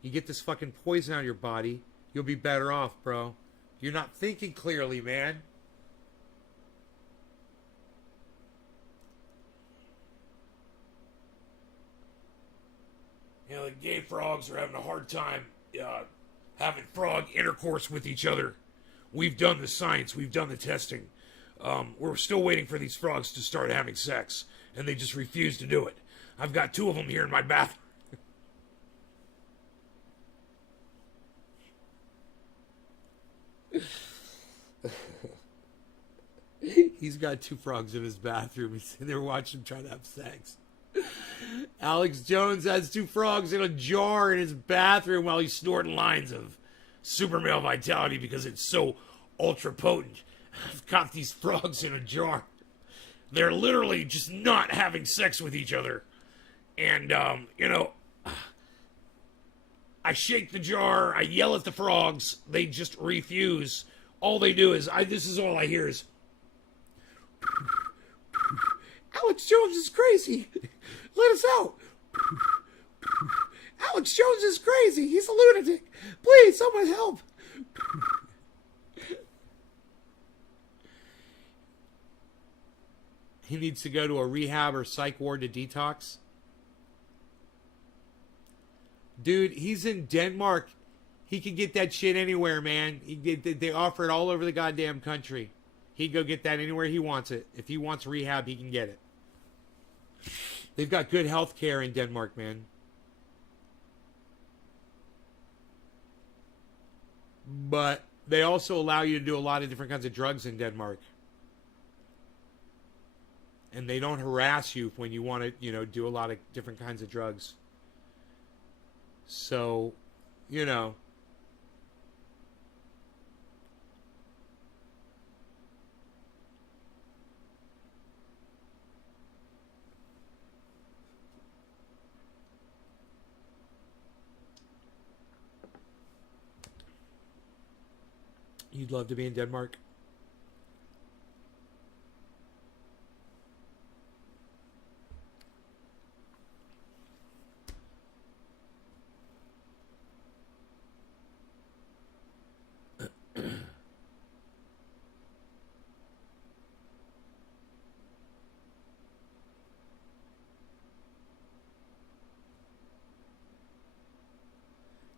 you get this fucking poison out of your body, you'll be better off, bro. You're not thinking clearly, man. You know, the gay frogs are having a hard time having frog intercourse with each other. We've done the science. We've done the testing. We're still waiting for these frogs to start having sex, and they just refuse to do it. I've got 2 of them here in my bathroom. He's got 2 frogs in his bathroom. He's sitting there watching him try to have sex. Alex Jones has 2 frogs in a jar in his bathroom while he's snorting lines of super male vitality because it's so ultra potent. I've got these frogs in a jar. They're literally just not having sex with each other. And, you know, I shake the jar, I yell at the frogs, they just refuse. All they do is, this is all I hear is, Alex Jones is crazy. Let us out. Alex Jones is crazy. He's a lunatic. Please, someone help. He needs to go to a rehab or psych ward to detox. Dude, he's in Denmark. He can get that shit anywhere, man. They offer it all over the goddamn country. He'd go get that anywhere he wants it. If he wants rehab, he can get it. They've got good health care in Denmark, man. But they also allow you to do a lot of different kinds of drugs in Denmark. And they don't harass you when you want to, you know, do a lot of different kinds of drugs. So, you know. You'd love to be in Denmark?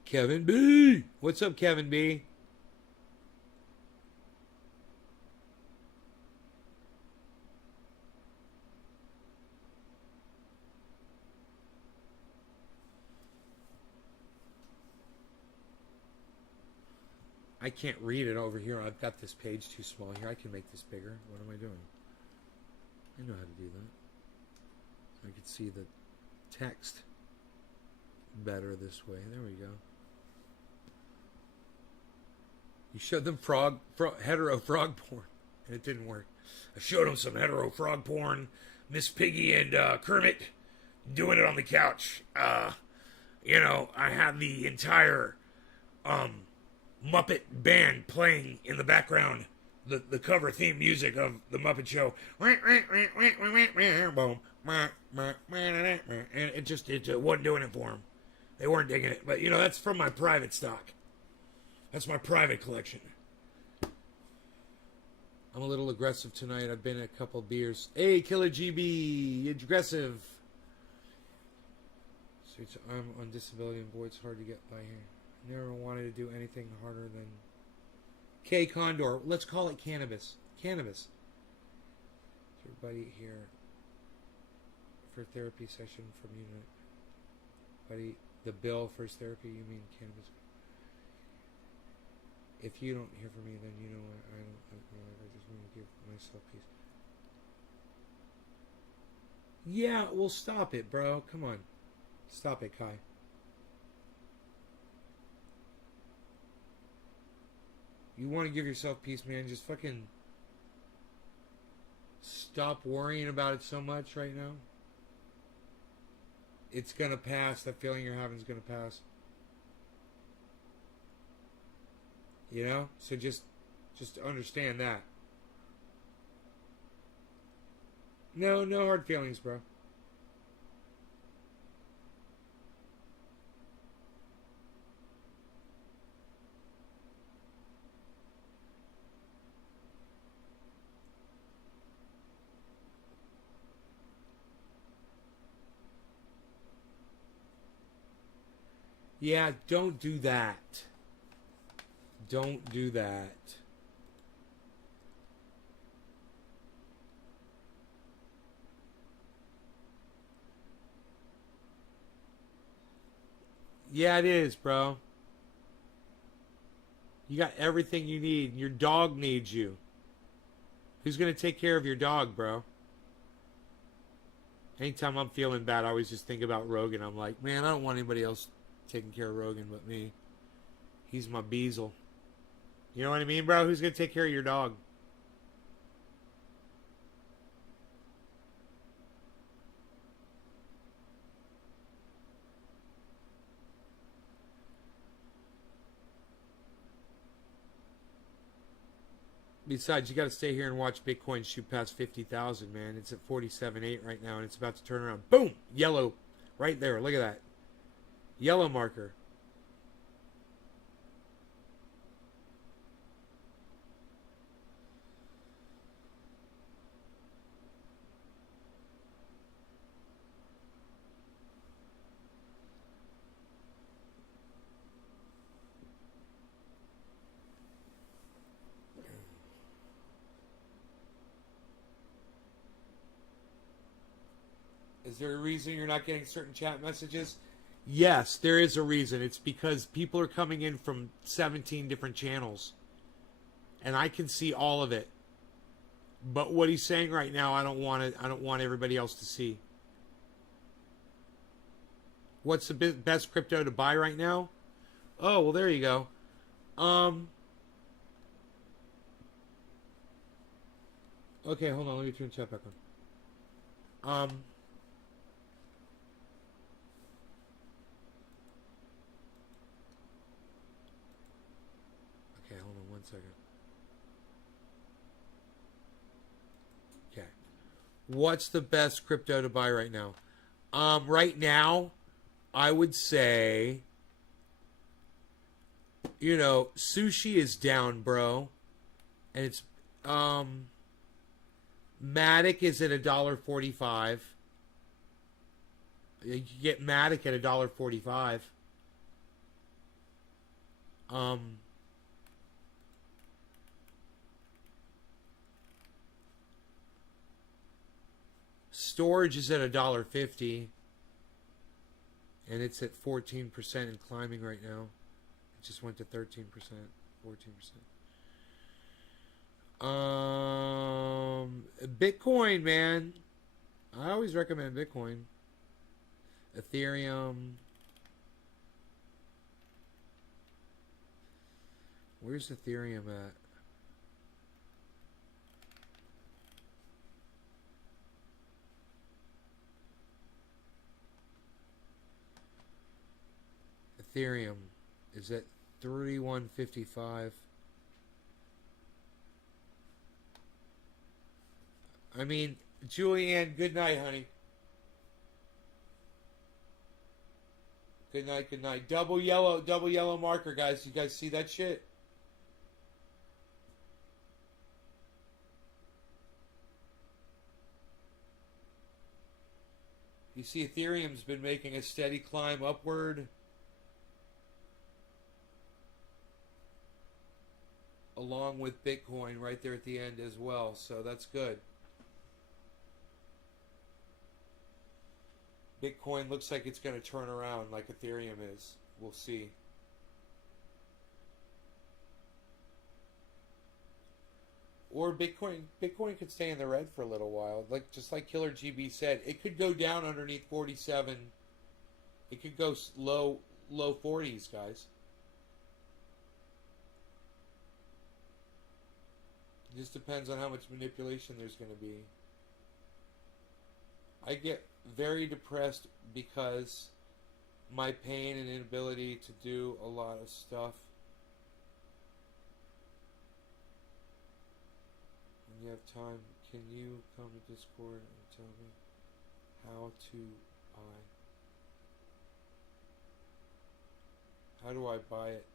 Kevin B. What's up, Kevin B? I can't read it over here. I've got this page too small here. I can make this bigger. What am I doing? I know how to do that. I can see the text better this way. There we go. You showed them hetero frog porn, and it didn't work. I showed them some hetero frog porn. Miss Piggy and Kermit doing it on the couch. You know, I had the entire Muppet band playing in the background, the cover theme music of the Muppet Show. And it wasn't doing it for them. They weren't digging it. But, you know, that's from my private stock. That's my private collection. I'm a little aggressive tonight. I've been a couple beers. Hey, Killer GB, aggressive. I'm on disability and boy, it's hard to get by here. Never wanted to do anything harder than K Condor. Let's call it cannabis. Cannabis. Everybody here for therapy session from unit. Buddy, the bill for his therapy. You mean cannabis? If you don't hear from me, then you know what? I just want to give myself peace. Yeah, well, stop it, bro. Come on. Stop it, Kai. You want to give yourself peace, man? Just fucking stop worrying about it so much right now. It's gonna pass. That feeling you're having is gonna pass. You know? So just understand that. No hard feelings, bro. Yeah, don't do that. Don't do that. Yeah, it is, bro. You got everything you need. Your dog needs you. Who's going to take care of your dog, bro? Anytime I'm feeling bad, I always just think about Rogan. I'm like, man, I don't want anybody else taking care of Rogan but me. He's my beazle. You know what I mean, bro? Who's going to take care of your dog? Besides, you got to stay here and watch Bitcoin shoot past 50,000, man. It's at 47.8 right now, and it's about to turn around. Boom! Yellow. Right there. Look at that. Yellow marker. Is there a reason you're not getting certain chat messages? Yes, there is a reason. It's because people are coming in from 17 different channels. And I can see all of it. But what he's saying right now, I don't want it. I don't want everybody else to see. What's the best crypto to buy right now? Oh, well, there you go. Okay, hold on. Let me turn the chat back on. Okay, hold on 1 second. Okay. What's the best crypto to buy right now? Right now, I would say, you know, sushi is down, bro. And it's, Matic is at $1.45. You can get Matic at $1.45. Storage is at $1.50, and it's at 14% and climbing right now. It just went to 13%, 14%. Bitcoin, man. I always recommend Bitcoin. Ethereum. Where's Ethereum at? Ethereum is at 3155. I mean, Julianne, good night, honey. Good night, good night. Double yellow marker, guys. You guys see that shit? You see Ethereum's been making a steady climb upward. Along with Bitcoin right there at the end as well. So that's good. Bitcoin looks like it's going to turn around like Ethereum is. We'll see. Or Bitcoin could stay in the red for a little while. Like just like Killer GB said, it could go down underneath 47. It could go low 40s, guys. It just depends on how much manipulation there's going to be. I get very depressed because my pain and inability to do a lot of stuff. When you have time, can you come to Discord and tell me how to buy? How do I buy it?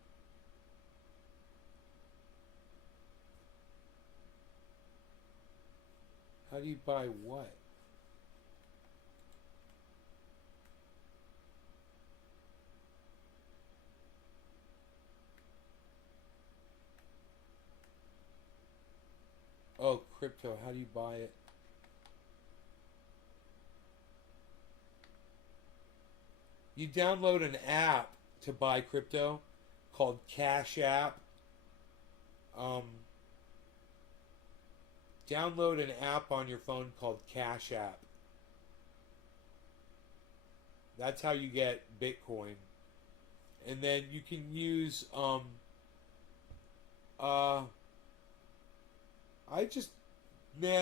How do you buy what? Oh, crypto. How do you buy it? You download an app to buy crypto called Cash App. Um, Download an app on your phone called Cash App. That's how you get Bitcoin. And then you can use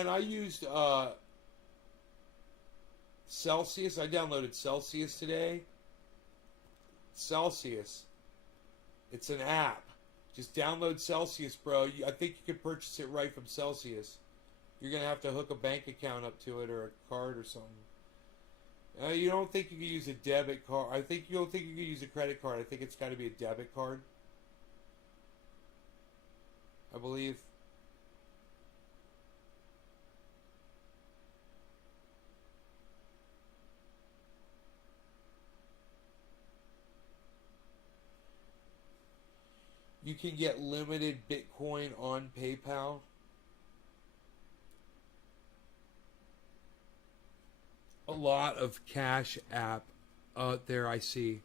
I used Celsius. I downloaded Celsius today. Celsius. It's an app. Just download Celsius, bro. I think you can purchase it right from Celsius. You're going to have to hook a bank account up to it or a card or something. You don't think you can use a debit card. You don't think you can use a credit card. I think it's got to be a debit card. I believe. You can get limited Bitcoin on PayPal. A lot of Cash App out there I see.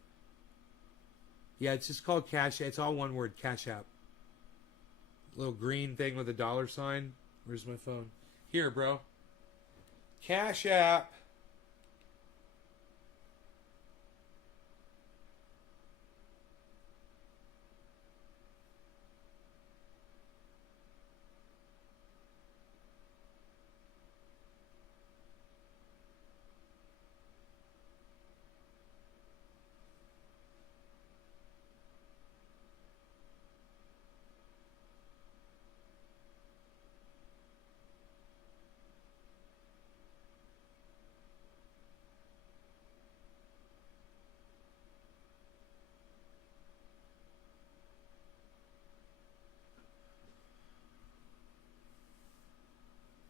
Yeah, it's just called Cash. It's all one word, Cash App. Little green thing with a dollar sign. Where's my phone? Here, bro. Cash App.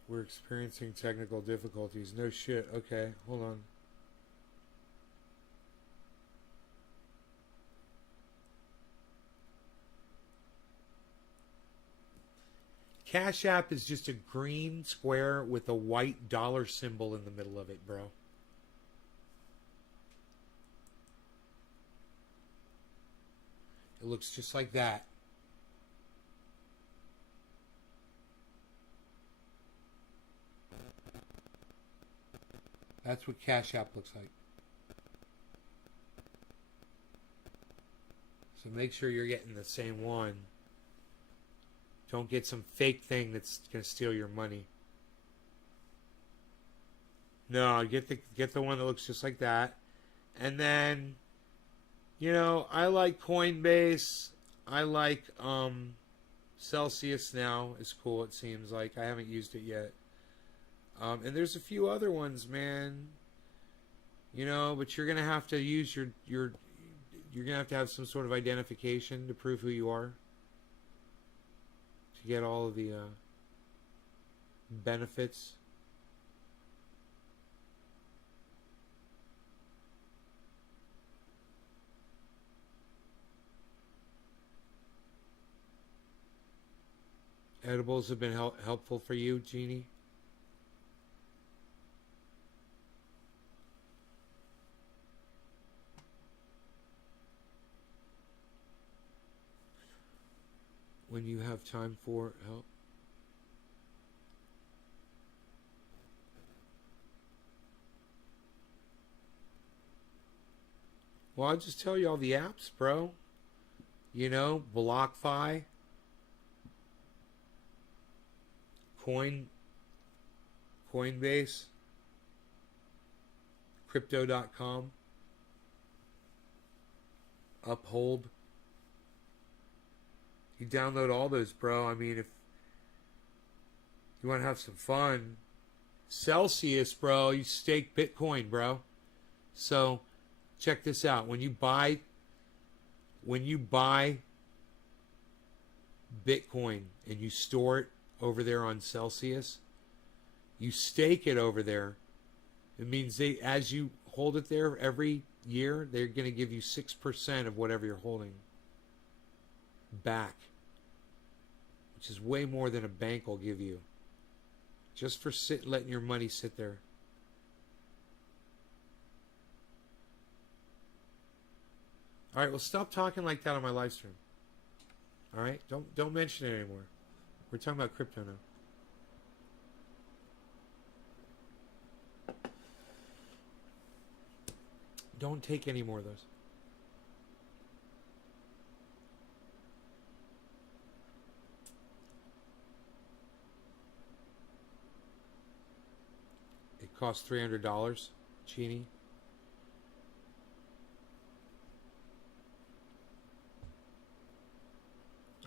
We're experiencing technical difficulties. No shit. Okay, hold on. Cash App is just a green square with a white dollar symbol in the middle of it, bro. It looks just like that. That's what Cash App looks like. So make sure you're getting the same one. Don't get some fake thing that's going to steal your money. No, get the one that looks just like that. And then, I like Coinbase. I like Celsius now. It's cool, it seems like. I haven't used it yet. And there's a few other ones, man. But you're gonna have to use you're gonna have to have some sort of identification to prove who you are to get all of the benefits. Edibles have been helpful for you, Jeannie? When you have time for help. Well, I'll just tell you all the apps, bro. You know, BlockFi, Coinbase, Crypto.com, Uphold. You download all those, bro. I mean, if you want to have some fun, Celsius, bro, you stake Bitcoin, bro. So check this out. When you buy Bitcoin and you store it over there on Celsius, you stake it over there. It means as you hold it there every year, they're going to give you 6% of whatever you're holding back, which is way more than a bank will give you, just for letting your money sit there. All right, well, stop talking like that on my live stream. All right, don't mention it anymore. We're talking about crypto now. Don't take any more of those. It costs $300, Genie.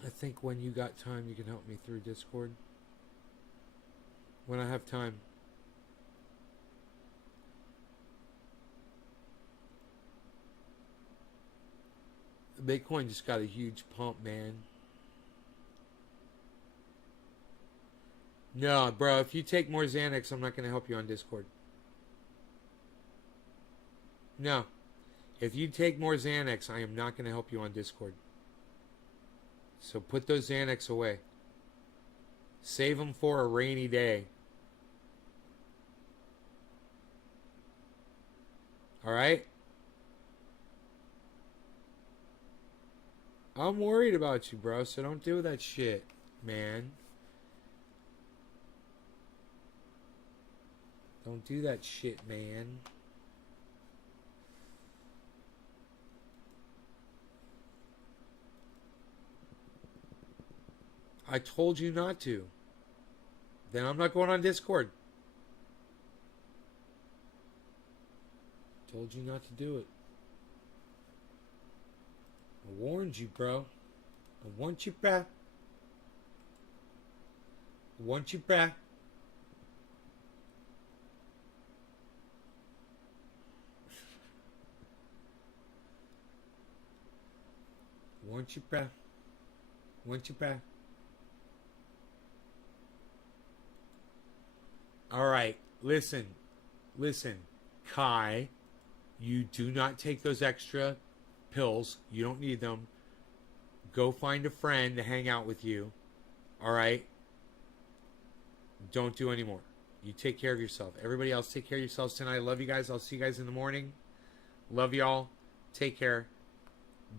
I think when you got time, you can help me through Discord. When I have time. Bitcoin just got a huge pump, man. No, bro, if you take more Xanax, I'm not going to help you on Discord. No. If you take more Xanax, I am not going to help you on Discord. So put those Xanax away. Save them for a rainy day. All right? I'm worried about you, bro, so don't do that shit, man. Don't do that shit, man. I told you not to. Then I'm not going on Discord. Told you not to do it. I warned you, bro. I want you back. I want you back. I want you back. I want you back. All right, listen, Kai, you do not take those extra pills. You don't need them. Go find a friend to hang out with you. All right? Don't do any more. You take care of yourself. Everybody else, take care of yourselves tonight. I love you guys. I'll see you guys in the morning. Love y'all. Take care.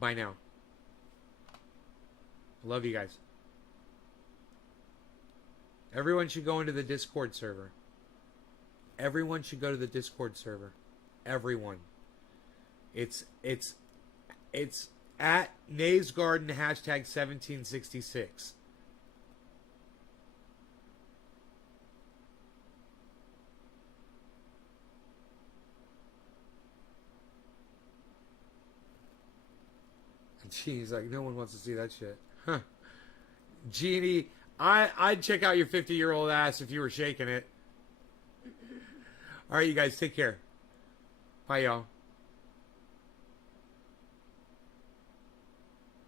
Bye now. Love you guys. Everyone should go into the Discord server. Everyone should go to the Discord server. Everyone. It's at Nays Garden hashtag 1766. Genie's like, no one wants to see that shit. Huh. Genie, I'd check out your 50-year-old ass if you were shaking it. All right, you guys, take care. Bye, y'all.